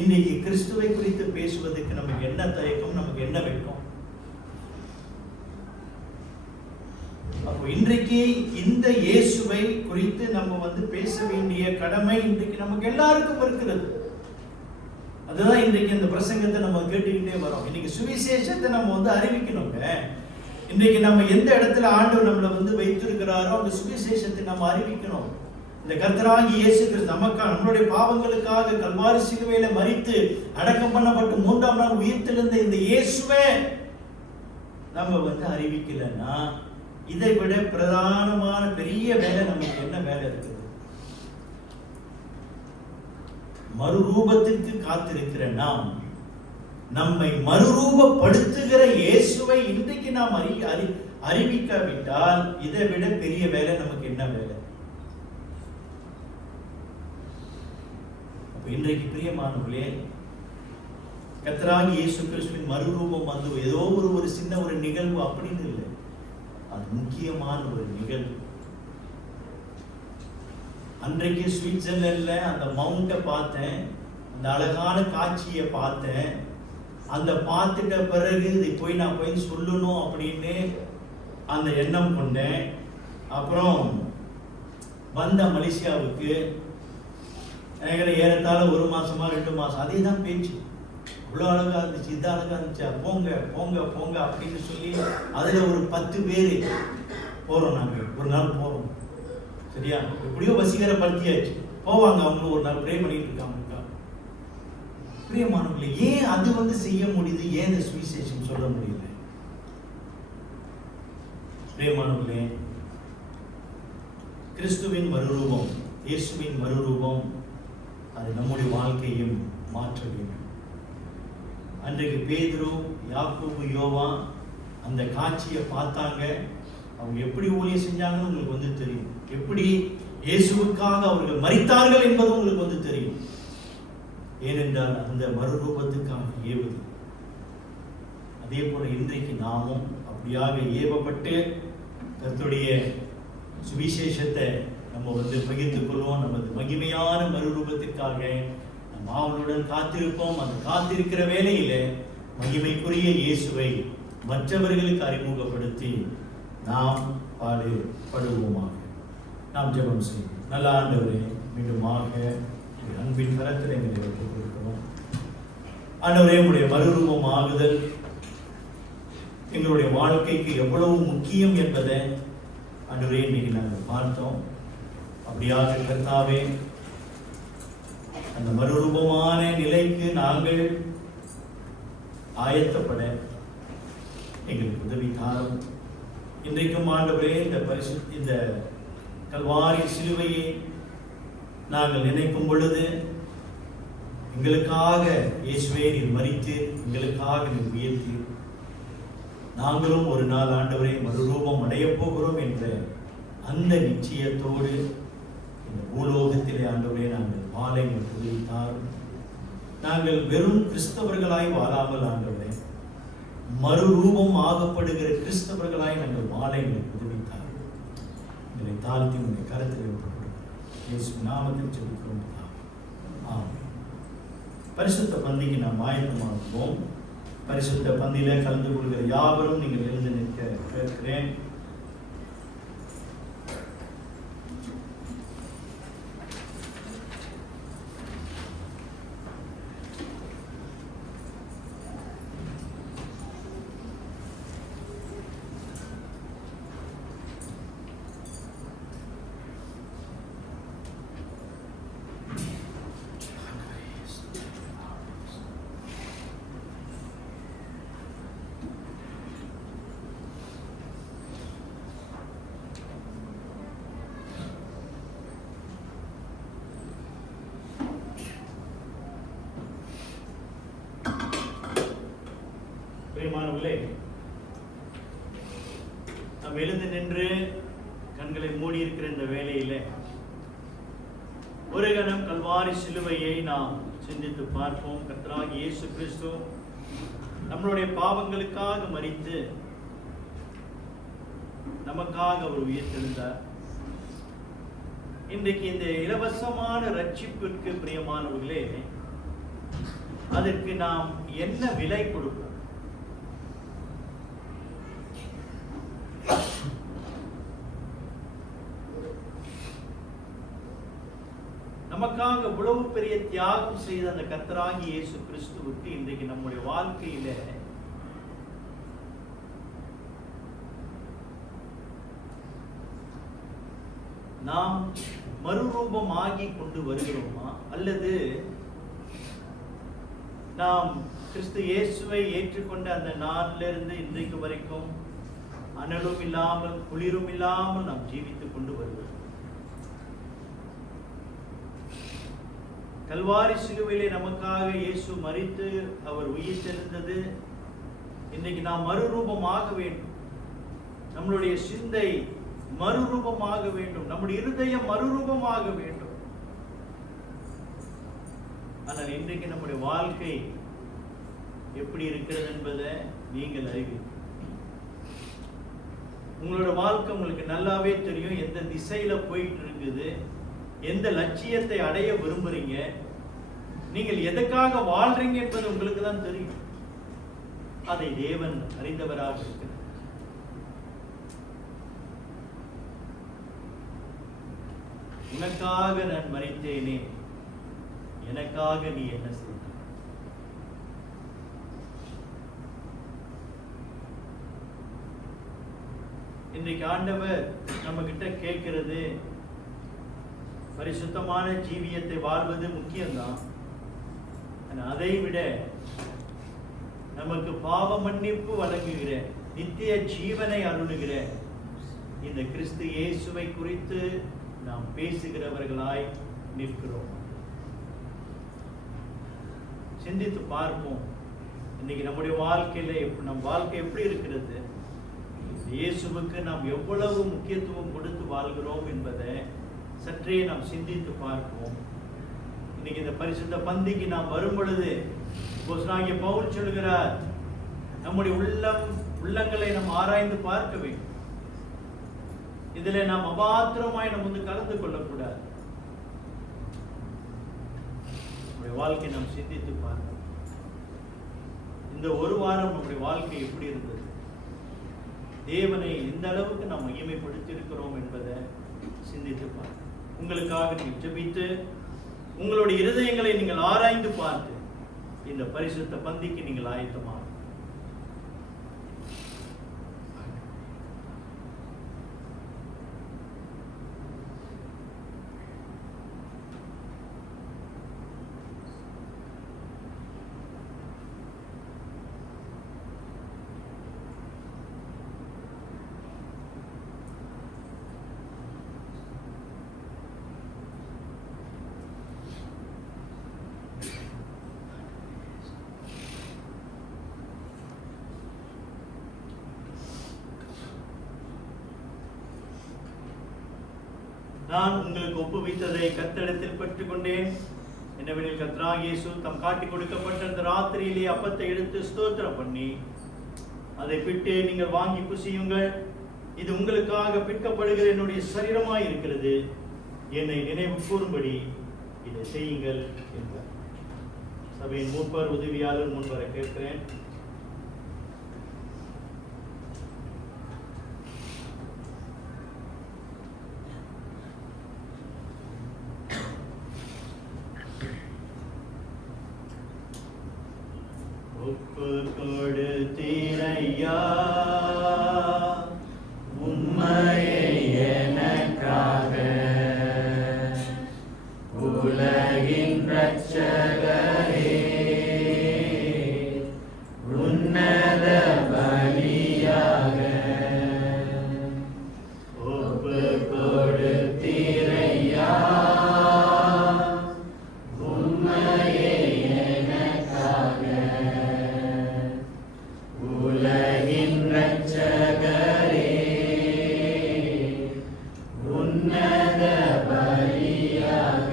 இன்னைக்கு கிறிஸ்துவை குறித்து பேசுவதற்கு நமக்கு என்ன தயக்கம், நமக்கு என்ன வெட்கம்? அப்போ இன்றைக்கு இந்த இயேசுவை குறித்து நம்ம வந்து பேச வேண்டிய கடமை இன்றைக்கு நமக்கு எல்லாருக்கும் இருக்கிறது. அதுதான் இன்றைக்கு இந்த பிரசங்கத்தை நம்ம கேட்டுக்கிட்டே வரோம். இன்னைக்கு சுவிசேஷத்தை நம்ம வந்து அறிவிக்கணுங்க. இன்றைக்கு நம்ம எந்த இடத்துல ஆண்டவர் நம்மளை வந்து வைத்திருக்கிறாரோ அந்த சுவிசேஷத்தை நம்ம அறிவிக்கணும். இந்த கர்த்தராகிய இயேசு கிறிஸ்து நமக்காக, நம்மளுடைய பாவங்களுக்காக கல்வாரி சிலுவையில மரித்து அடக்கம் பண்ணப்பட்டு 3ஆம் நாள் உயிர்த்தெழுந்த இந்த இயேசுவை நம்ம வந்து அறிவிக்கலன்னா, இதை விட பிரதானமான பெரிய வேலை நமக்கு என்ன வேலை இருக்குது? மறுரூபத்திற்கு காத்திருக்கிற நாம், நம்மை மறுரூபப்படுத்துகிற இயேசுவை இன்றைக்கு நாம் அறிவிக்காவிட்டால் இதை விட பெரிய வேலை நமக்கு என்ன வேலை? இன்றைக்கு பிரியமானவர்களே, கர்த்தராகிய இயேசு கிறிஸ்துவின் மறுரூபம் வந்து ஏதோ ஒரு சின்ன ஒரு நிகழ்வு அப்படின்னு இல்லை, அது முக்கியமான ஒரு நிகழ்வு. அன்றைக்கு சுவிட்சர்லாந்துல அந்த மவுண்டை பார்த்தேன், அந்த அழகான காட்சியை பார்த்தேன். அந்த பார்த்துட்ட பிறகு இதை நான் போய் சொல்லணும் அப்படின்னு அந்த எண்ணம் கொண்டேன். அப்புறம் வந்த மலேசியாவுக்கு ஏறத்தாழ 1 மாசமா 2 மாசம் அதே தான் பேச்சு. இவ்வளோ அழகா இருந்துச்சு, இது அழகா இருந்துச்சு, போங்க போங்க போங்க அப்படின்னு சொல்லி அதுல ஒரு 10 பேர் போறோம். நாங்க ஒரு நாள் போறோம், சரியா? எப்படியோ வசீகரப்படுத்தியாச்சு. போவாங்க, அவங்க ஒரு நாள் ப்ரே பண்ணிட்டு இருக்காங்க. பிரியமானவர்களே, ஏன் அது வந்து செய்ய முடியுது, ஏன் இந்த சுவிசேஷம் சொல்ல முடியல? பிரியமானவர்களே, கிறிஸ்துவின் மறுரூபம், இயேசுவின் மறுரூபம், அது நம்முடைய வாழ்க்கையும் மாற்ற வேண்டும். அன்றைக்கு பேதுரு, யாக்கோபு, யோவான் அந்த காட்சியை பார்த்தாங்க. அவங்க எப்படி ஊழியம் செஞ்சாங்கன்னு உங்களுக்கு வந்து தெரியும். எப்படி இயேசுவுக்காக அவர்கள் மரித்தார்கள் என்பது உங்களுக்கு வந்து தெரியும். ஏனென்றால் அந்த மறுரூபத்துக்காக ஏவுது. அதே போல இன்றைக்கு நாமும் அப்படியாக ஏவப்பட்டு கர்த்தருடைய சுவிசேஷத்தை நம்ம பகிர்ந்து கொள்வோம். நமது மகிமையான மறுரூபத்திற்காக நம் ஆவலுடன் காத்திருப்போம். அந்த காத்திருக்கிற வேளையிலே மகிமைக்குரிய இயேசுவை மற்றவர்களுக்கு அறிமுகப்படுத்தி நாம் பாடுபடுவோமாக. நாம் ஜெபம் செய்வோம். நல்ல ஆண்டவரே, மீண்டுமாக அன்பின் கரத்தில் எங்களை ஒப்புக் கொடுக்கிறோம். ஆண்டவரே, உடைய மறுரூபம் ஆகுதல் எங்களுடைய வாழ்க்கைக்கு எவ்வளவு முக்கியம் என்பதை ஆண்டவரே இன்னைக்கு நாங்கள் பார்த்தோம். அப்படியாக கர்த்தாவே, அந்த மறுரூபமான நிலைக்கு நாங்கள் ஆயத்தப்பட எங்களுக்கு உதவி தாரும். இன்றைக்கும் ஆண்டவரே, இந்த கல்வாரி சிலுவையை நாங்கள் நினைக்கும் பொழுது எங்களுக்காக இயேசுவே நீர் மரித்து எங்களுக்காக நீர் உயர்த்தி நாங்களும் ஒரு நாள் ஆண்டவரே மறுரூபம் அடையப் போகிறோம் என்ற அந்த நிச்சயத்தோடு இந்த பூலோகத்திலே ஆண்டவரே நாங்கள் வாழை உதவித்தாரும். நாங்கள் வெறும் கிறிஸ்தவர்களாய் வாழாமல் ஆண்டவரே மறுரூபம் ஆகப்படுகிற கிறிஸ்தவர்களாய் நாங்கள் வாழை உதவித்தார். எங்களை தாழ்த்தி உங்களை கருத்தில் ஒப்புக்கொடுக்கிறோம். இயேசு நாமத்தில் ஜெபிக்கிறோம். ஆமென். பரிசுத்த பந்திக்கு நாம் ஆயத்தமாகுவோம். பரிசுத்த பந்தியில கலந்து கொள்கிற யாவரும் நீங்கள் எழுந்து நிற்க கேட்கிறேன். பிரியமானவர்களே, நாம் எழுந்து நின்று கண்களை மூடி இருக்கிற இந்த வேளையில ஒரு கணம் கல்வாரி சிலுவையை நாம் சிந்தித்து பார்ப்போம். கர்த்தராகிய இயேசு கிறிஸ்து நம்மளுடைய பாவங்களுக்காக மரித்து நமக்காக அவர் உயிர்த்தெழுந்தார். இன்றைக்கு இந்த இலவசமான ரட்சிப்பிற்கு பிரியமானவர்களே, அதற்கு நாம் என்ன விலை கொடுப்போம்? நமக்காக இவ்வளவு பெரிய தியாகம் செய்த அந்த கர்த்தராகிய இயேசு கிறிஸ்துவுக்கு இன்றைக்கு நம்முடைய வாழ்க்கையில நாம் மறுரூபமாகி கொண்டு வருகிறோமா, அல்லது நாம் கிறிஸ்து இயேசுவை ஏற்றுக்கொண்ட அந்த நாளிலிருந்து இன்றைக்கு வரைக்கும் அனலும் இல்லாமல் குளிரும் இல்லாமல் நாம் ஜீவித்துக் கொண்டு வருகிறோம்? கல்வாரி சிலுவையிலே நமக்காக இயேசு மரித்து அவர் உயிர்த்தெழுந்தது. இன்றைக்கு நாம் மறுரூபமாக வேண்டும். நம்மளுடைய சிந்தை மறுரூபமாக வேண்டும். நம்முடைய இருதயம் மறுரூபமாக வேண்டும். ஆனால் இன்றைக்கு நம்முடைய வாழ்க்கை எப்படி இருக்கிறது என்பதை நீங்கள் அறிவீர்கள். உங்களோட வாழ்க்கை உங்களுக்கு நல்லாவே தெரியும். எந்த திசையில போயிட்டு இருக்குது, எந்த லட்சியத்தை அடைய விரும்புறீங்க, நீங்கள் எதற்காக வாழ்றீங்க என்பது உங்களுக்கு தான் தெரியும். அதை தேவன் அறிந்தவராக இருக்கிறார். உனக்காக நான் மரித்தேனே, எனக்காக நீ என்ன செய்த? இன்றைக்கு ஆண்டவர் நம்ம கிட்ட கேட்கிறது, பரிசுத்தமான ஜீவியத்தை வாழ்வது முக்கியம்தான். அதை விட நமக்கு பாவ மன்னிப்பு வழங்குகிற, நித்திய ஜீவனை அருளுகிற இந்த கிறிஸ்து இயேசுவை குறித்து நாம் பேசுகிறவர்களாய் நிற்கிறோம். சிந்தித்து பார்ப்போம். இன்னைக்கு நம்முடைய வாழ்க்கையில நம் வாழ்க்கை எப்படி இருக்கிறது? இயேசுவுக்கு நாம் எவ்வளவு முக்கியத்துவம் கொடுத்து வாழ்கிறோம் என்பதை சற்றே நாம் சிந்தித்து பார்ப்போம். இன்னைக்கு இந்த பரிசுத்த பந்திக்கு நாம் வரும் பொழுது அப்போஸ்தலனாகிய பவுல் சொல்கிறார், நம்முடைய உள்ளங்களை நாம் ஆராய்ந்து பார்க்க வேண்டும். இதிலே நாம் அபாத்திரமாய் நம்ம வந்து கலந்து கொள்ளக்கூடாது. நம்முடைய வாழ்க்கை நாம் சிந்தித்து பார்க்கணும். இந்த ஒரு வாரம் நம்முடைய வாழ்க்கை எப்படி இருந்தது? தேவனை எந்த அளவுக்கு நாம் மகிமைப்படுத்தி இருக்கிறோம் என்பதை சிந்தித்து பார்க்கணும். உங்களுக்காக நீங்கள் ஜெபித்து உங்களுடைய இருதயங்களை நீங்கள் ஆராய்ந்து பார்த்து இந்த பரிசுத்த பந்திக்கு நீங்கள் ஆயத்தமாக நான் உங்களுக்கு ஒப்புவித்ததை கர்த்தரிடத்தில் பெற்றுக்கொண்டேன். என்னவெனில் கர்த்தராகிய இயேசு தம் காட்டிக் கொடுக்கப்பட்ட அந்த ராத்திரியிலே அப்பத்தை எடுத்து ஸ்தோத்திரம் பண்ணி அதை பிட்டு, நீங்கள் வாங்கி புசியுங்கள், இது உங்களுக்காக பிற்கப்படுகிற என்னுடைய சரீரமாய் இருக்கிறது, என்னை நினைவு கூறும்படி இதை செய்யுங்கள் என்றார். சபையின் மூப்பர் உதவியாளர் முன்வர கேட்கிறேன். ஒப்பு கொடுத்தீரையா உம்மையை எனக்காக, உலகின் இரட்சகரே, உன்னத பலியாக ஒப்பு கொடுத்தீரையா உம்மையை எனக்காக, உலகின் இரட்சகரே, உன்னத பலியாக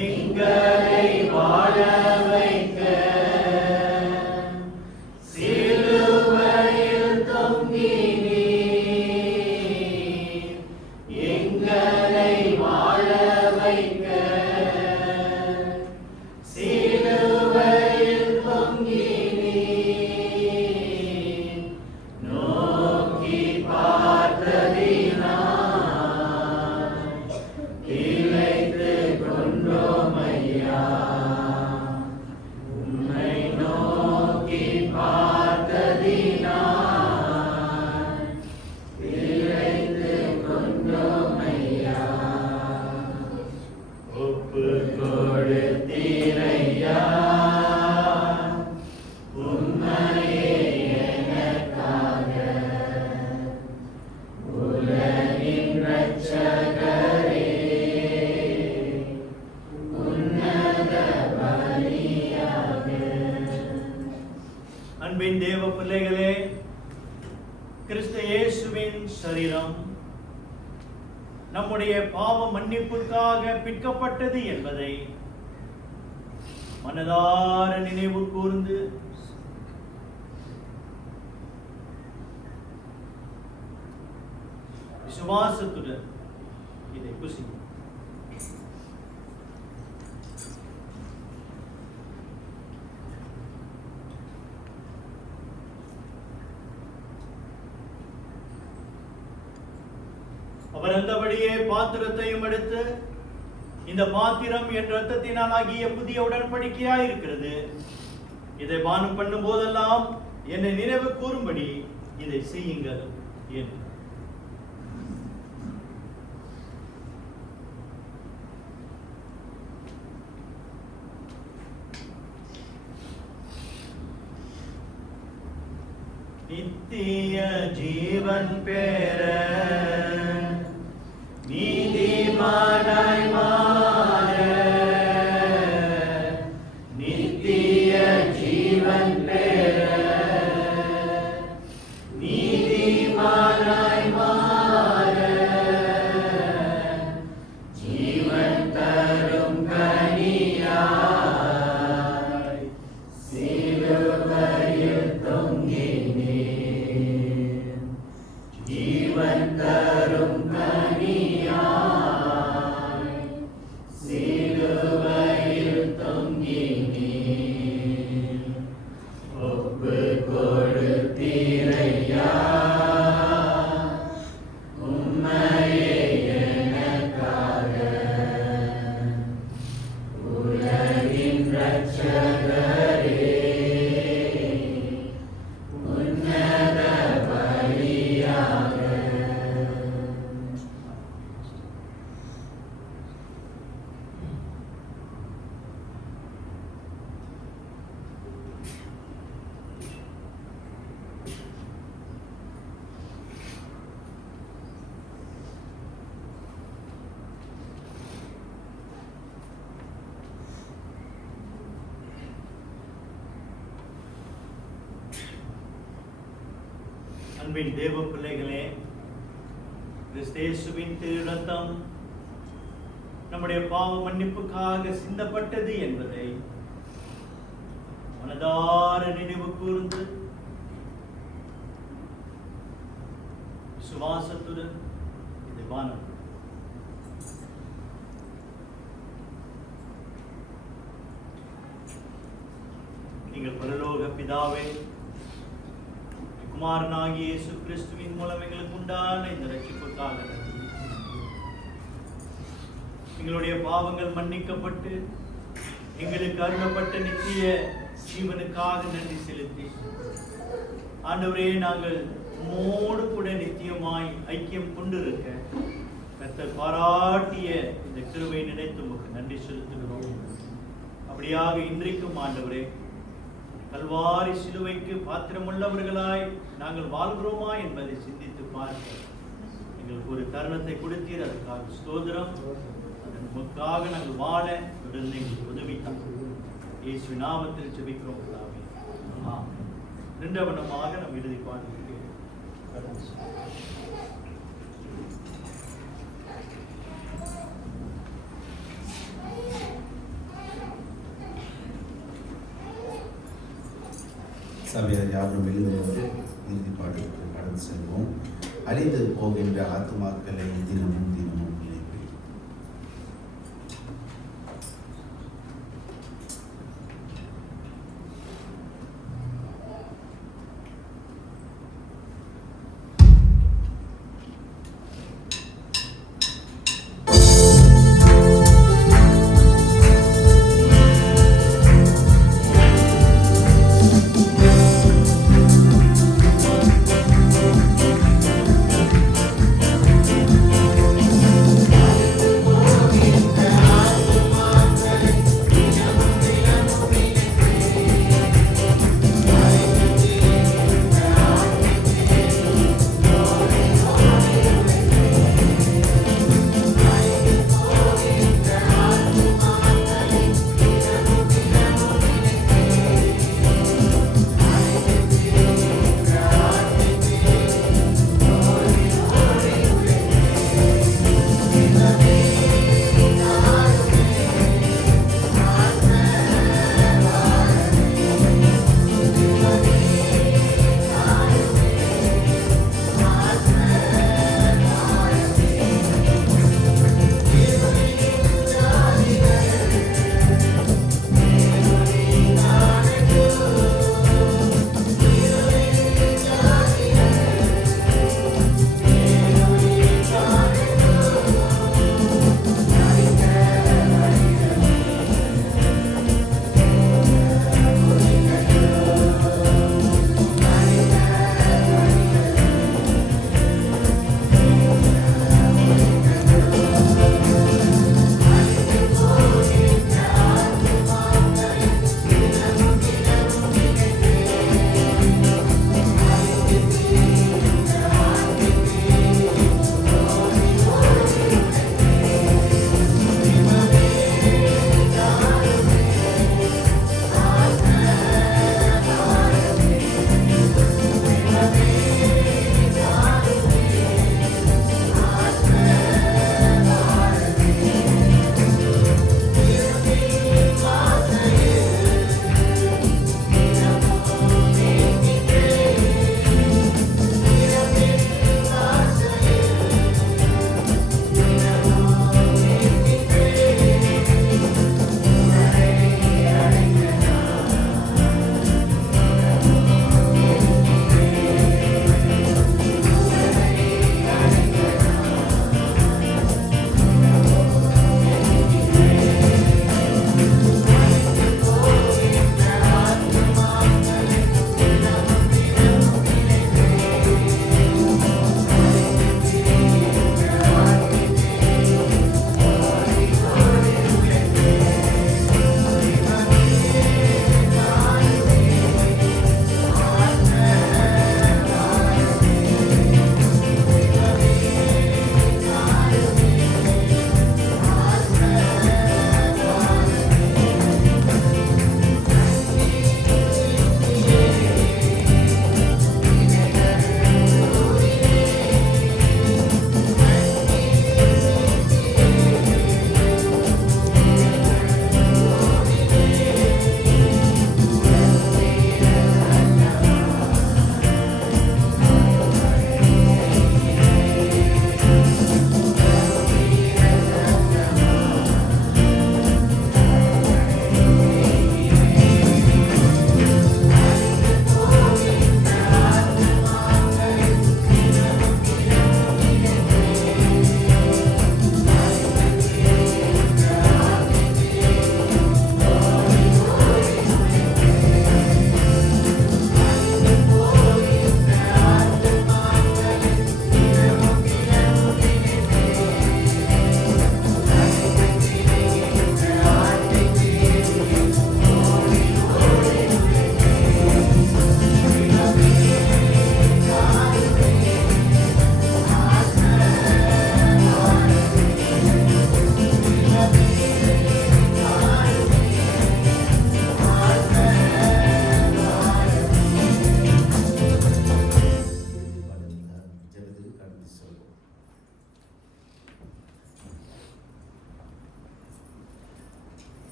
எங்களை வாழ வைக்க சிலுவையில் தொங்கினீர். எங்களை வாழ வைக்க சிலுவையில் தொங்கினீர். நோக்கி பார்த்ததினால் திளைத்துக் கொண்டோம் ஐயா. உம்மை நோக்கி பார்த்ததினால் திளைத்துக் கொண்டோம் ஐயா. ஒப்பு கொடுத்தீரையா உம்மையே எனக்காக, உலகின் இரட்சகரே, உன்னத பலியாக. அன்பின் தேவ பிள்ளைகளே, கிறிஸ்து இயேசுவின் சரீரம் நம்முடைய பாவ மன்னிப்புக்காக பிற்கப்பட்டது என்பதை மனதார நினைவு கூர்ந்து விசுவாசத்துடன் இதை புசியும். அவர் அந்தபடியே பாத்திரத்தையும் எடுத்து, இந்த பாத்திரம் என் இரத்தத்தினால் ஆகிய புதிய உடன்படிக்கையாய் இருக்கிறது, இதை பானம் பண்ணும் போதெல்லாம் என்னை நினைவு கூறும்படி இதை செய்யுங்கள் என்று. நித்திய ஜீவன் பெற நீதிமானாய் மாற, நித்திய ஜீவன் பெற நீதிமானாய் மாற, ஜீவன் தரும் கனியாய் சிலுவையில் தொங்கினீர். அன்பின் தேவ பிள்ளைகளே, கிறிஸ்தேசுவின் திரு ரத்தம் நம்முடைய பாவ மன்னிப்புக்காக சிந்தப்பட்டது என்பதை மனதார நினைவு கூர்ந்து விசுவாசத்துடன் இதை வானம் நீங்கள் பரலோக பிதாவே, குமாரனாகிய இயேசு கிறிஸ்துவின் மூலம் எங்களுக்கு உண்டான இந்த ரட்சிப்புக்காக நன்றி. எங்களுடைய பாவங்கள் மன்னிக்கப்பட்டு எங்களுக்கு அருளப்பட்ட நித்திய ஜீவனுக்காக நன்றி செலுத்தி, ஆண்டவரே, நாங்கள் உம்மோடு கூட நித்தியமாய் ஐக்கியம் கொண்டிருக்க கர்த்தர் பாராட்டிய இந்த கிருபையை நினைத்து உமக்கு நன்றி செலுத்துகிறோம். அப்படியாக இன்றைக்கும் ஆண்டவரே, கல்வாரி சிலுவைக்கு பாத்திரமுள்ளவர்களாய் நாங்கள் வாழ்கிறோமா என்பதை சிந்தித்து பார்க்க எங்களுக்கு ஒரு தருணத்தை கொடுத்தீர். அதுக்காக ஸ்தோத்திரம். அதன் முக்காக நாங்கள் வாழ தொடர்ந்து எங்களுக்கு உதவித்தார். இயேசு நாமத்தில் ஜெபிக்கிறோம். நின்றவனமாக நம் இறுதி பாடலுக்கு சபையார் யாரும் எழுந்து இறுதி பாடலுக்கு கடந்து செல்வோம். அழிந்து போகின்ற ஆத்மாக்களை தினமும் தினமும் நினைப்பேன்.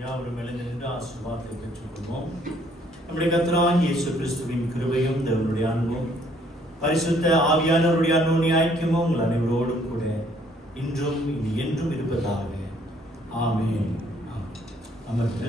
யாவரும் எழுந்து நின்று ஆசீர்வாதத்தை பெற்றுக்கொள்வோம். நம்முடைய கர்த்தராகிய இயேசு கிறிஸ்துவின் கிருபையும் தேவனுடைய அன்பும் பரிசுத்த ஆவியானவருடைய அன்பும் ஐக்கியமும் உங்கள் அனைவரோடும் கூட இன்றும் இனி என்றும் இருப்பதாக. ஆமென். அமர்ந்து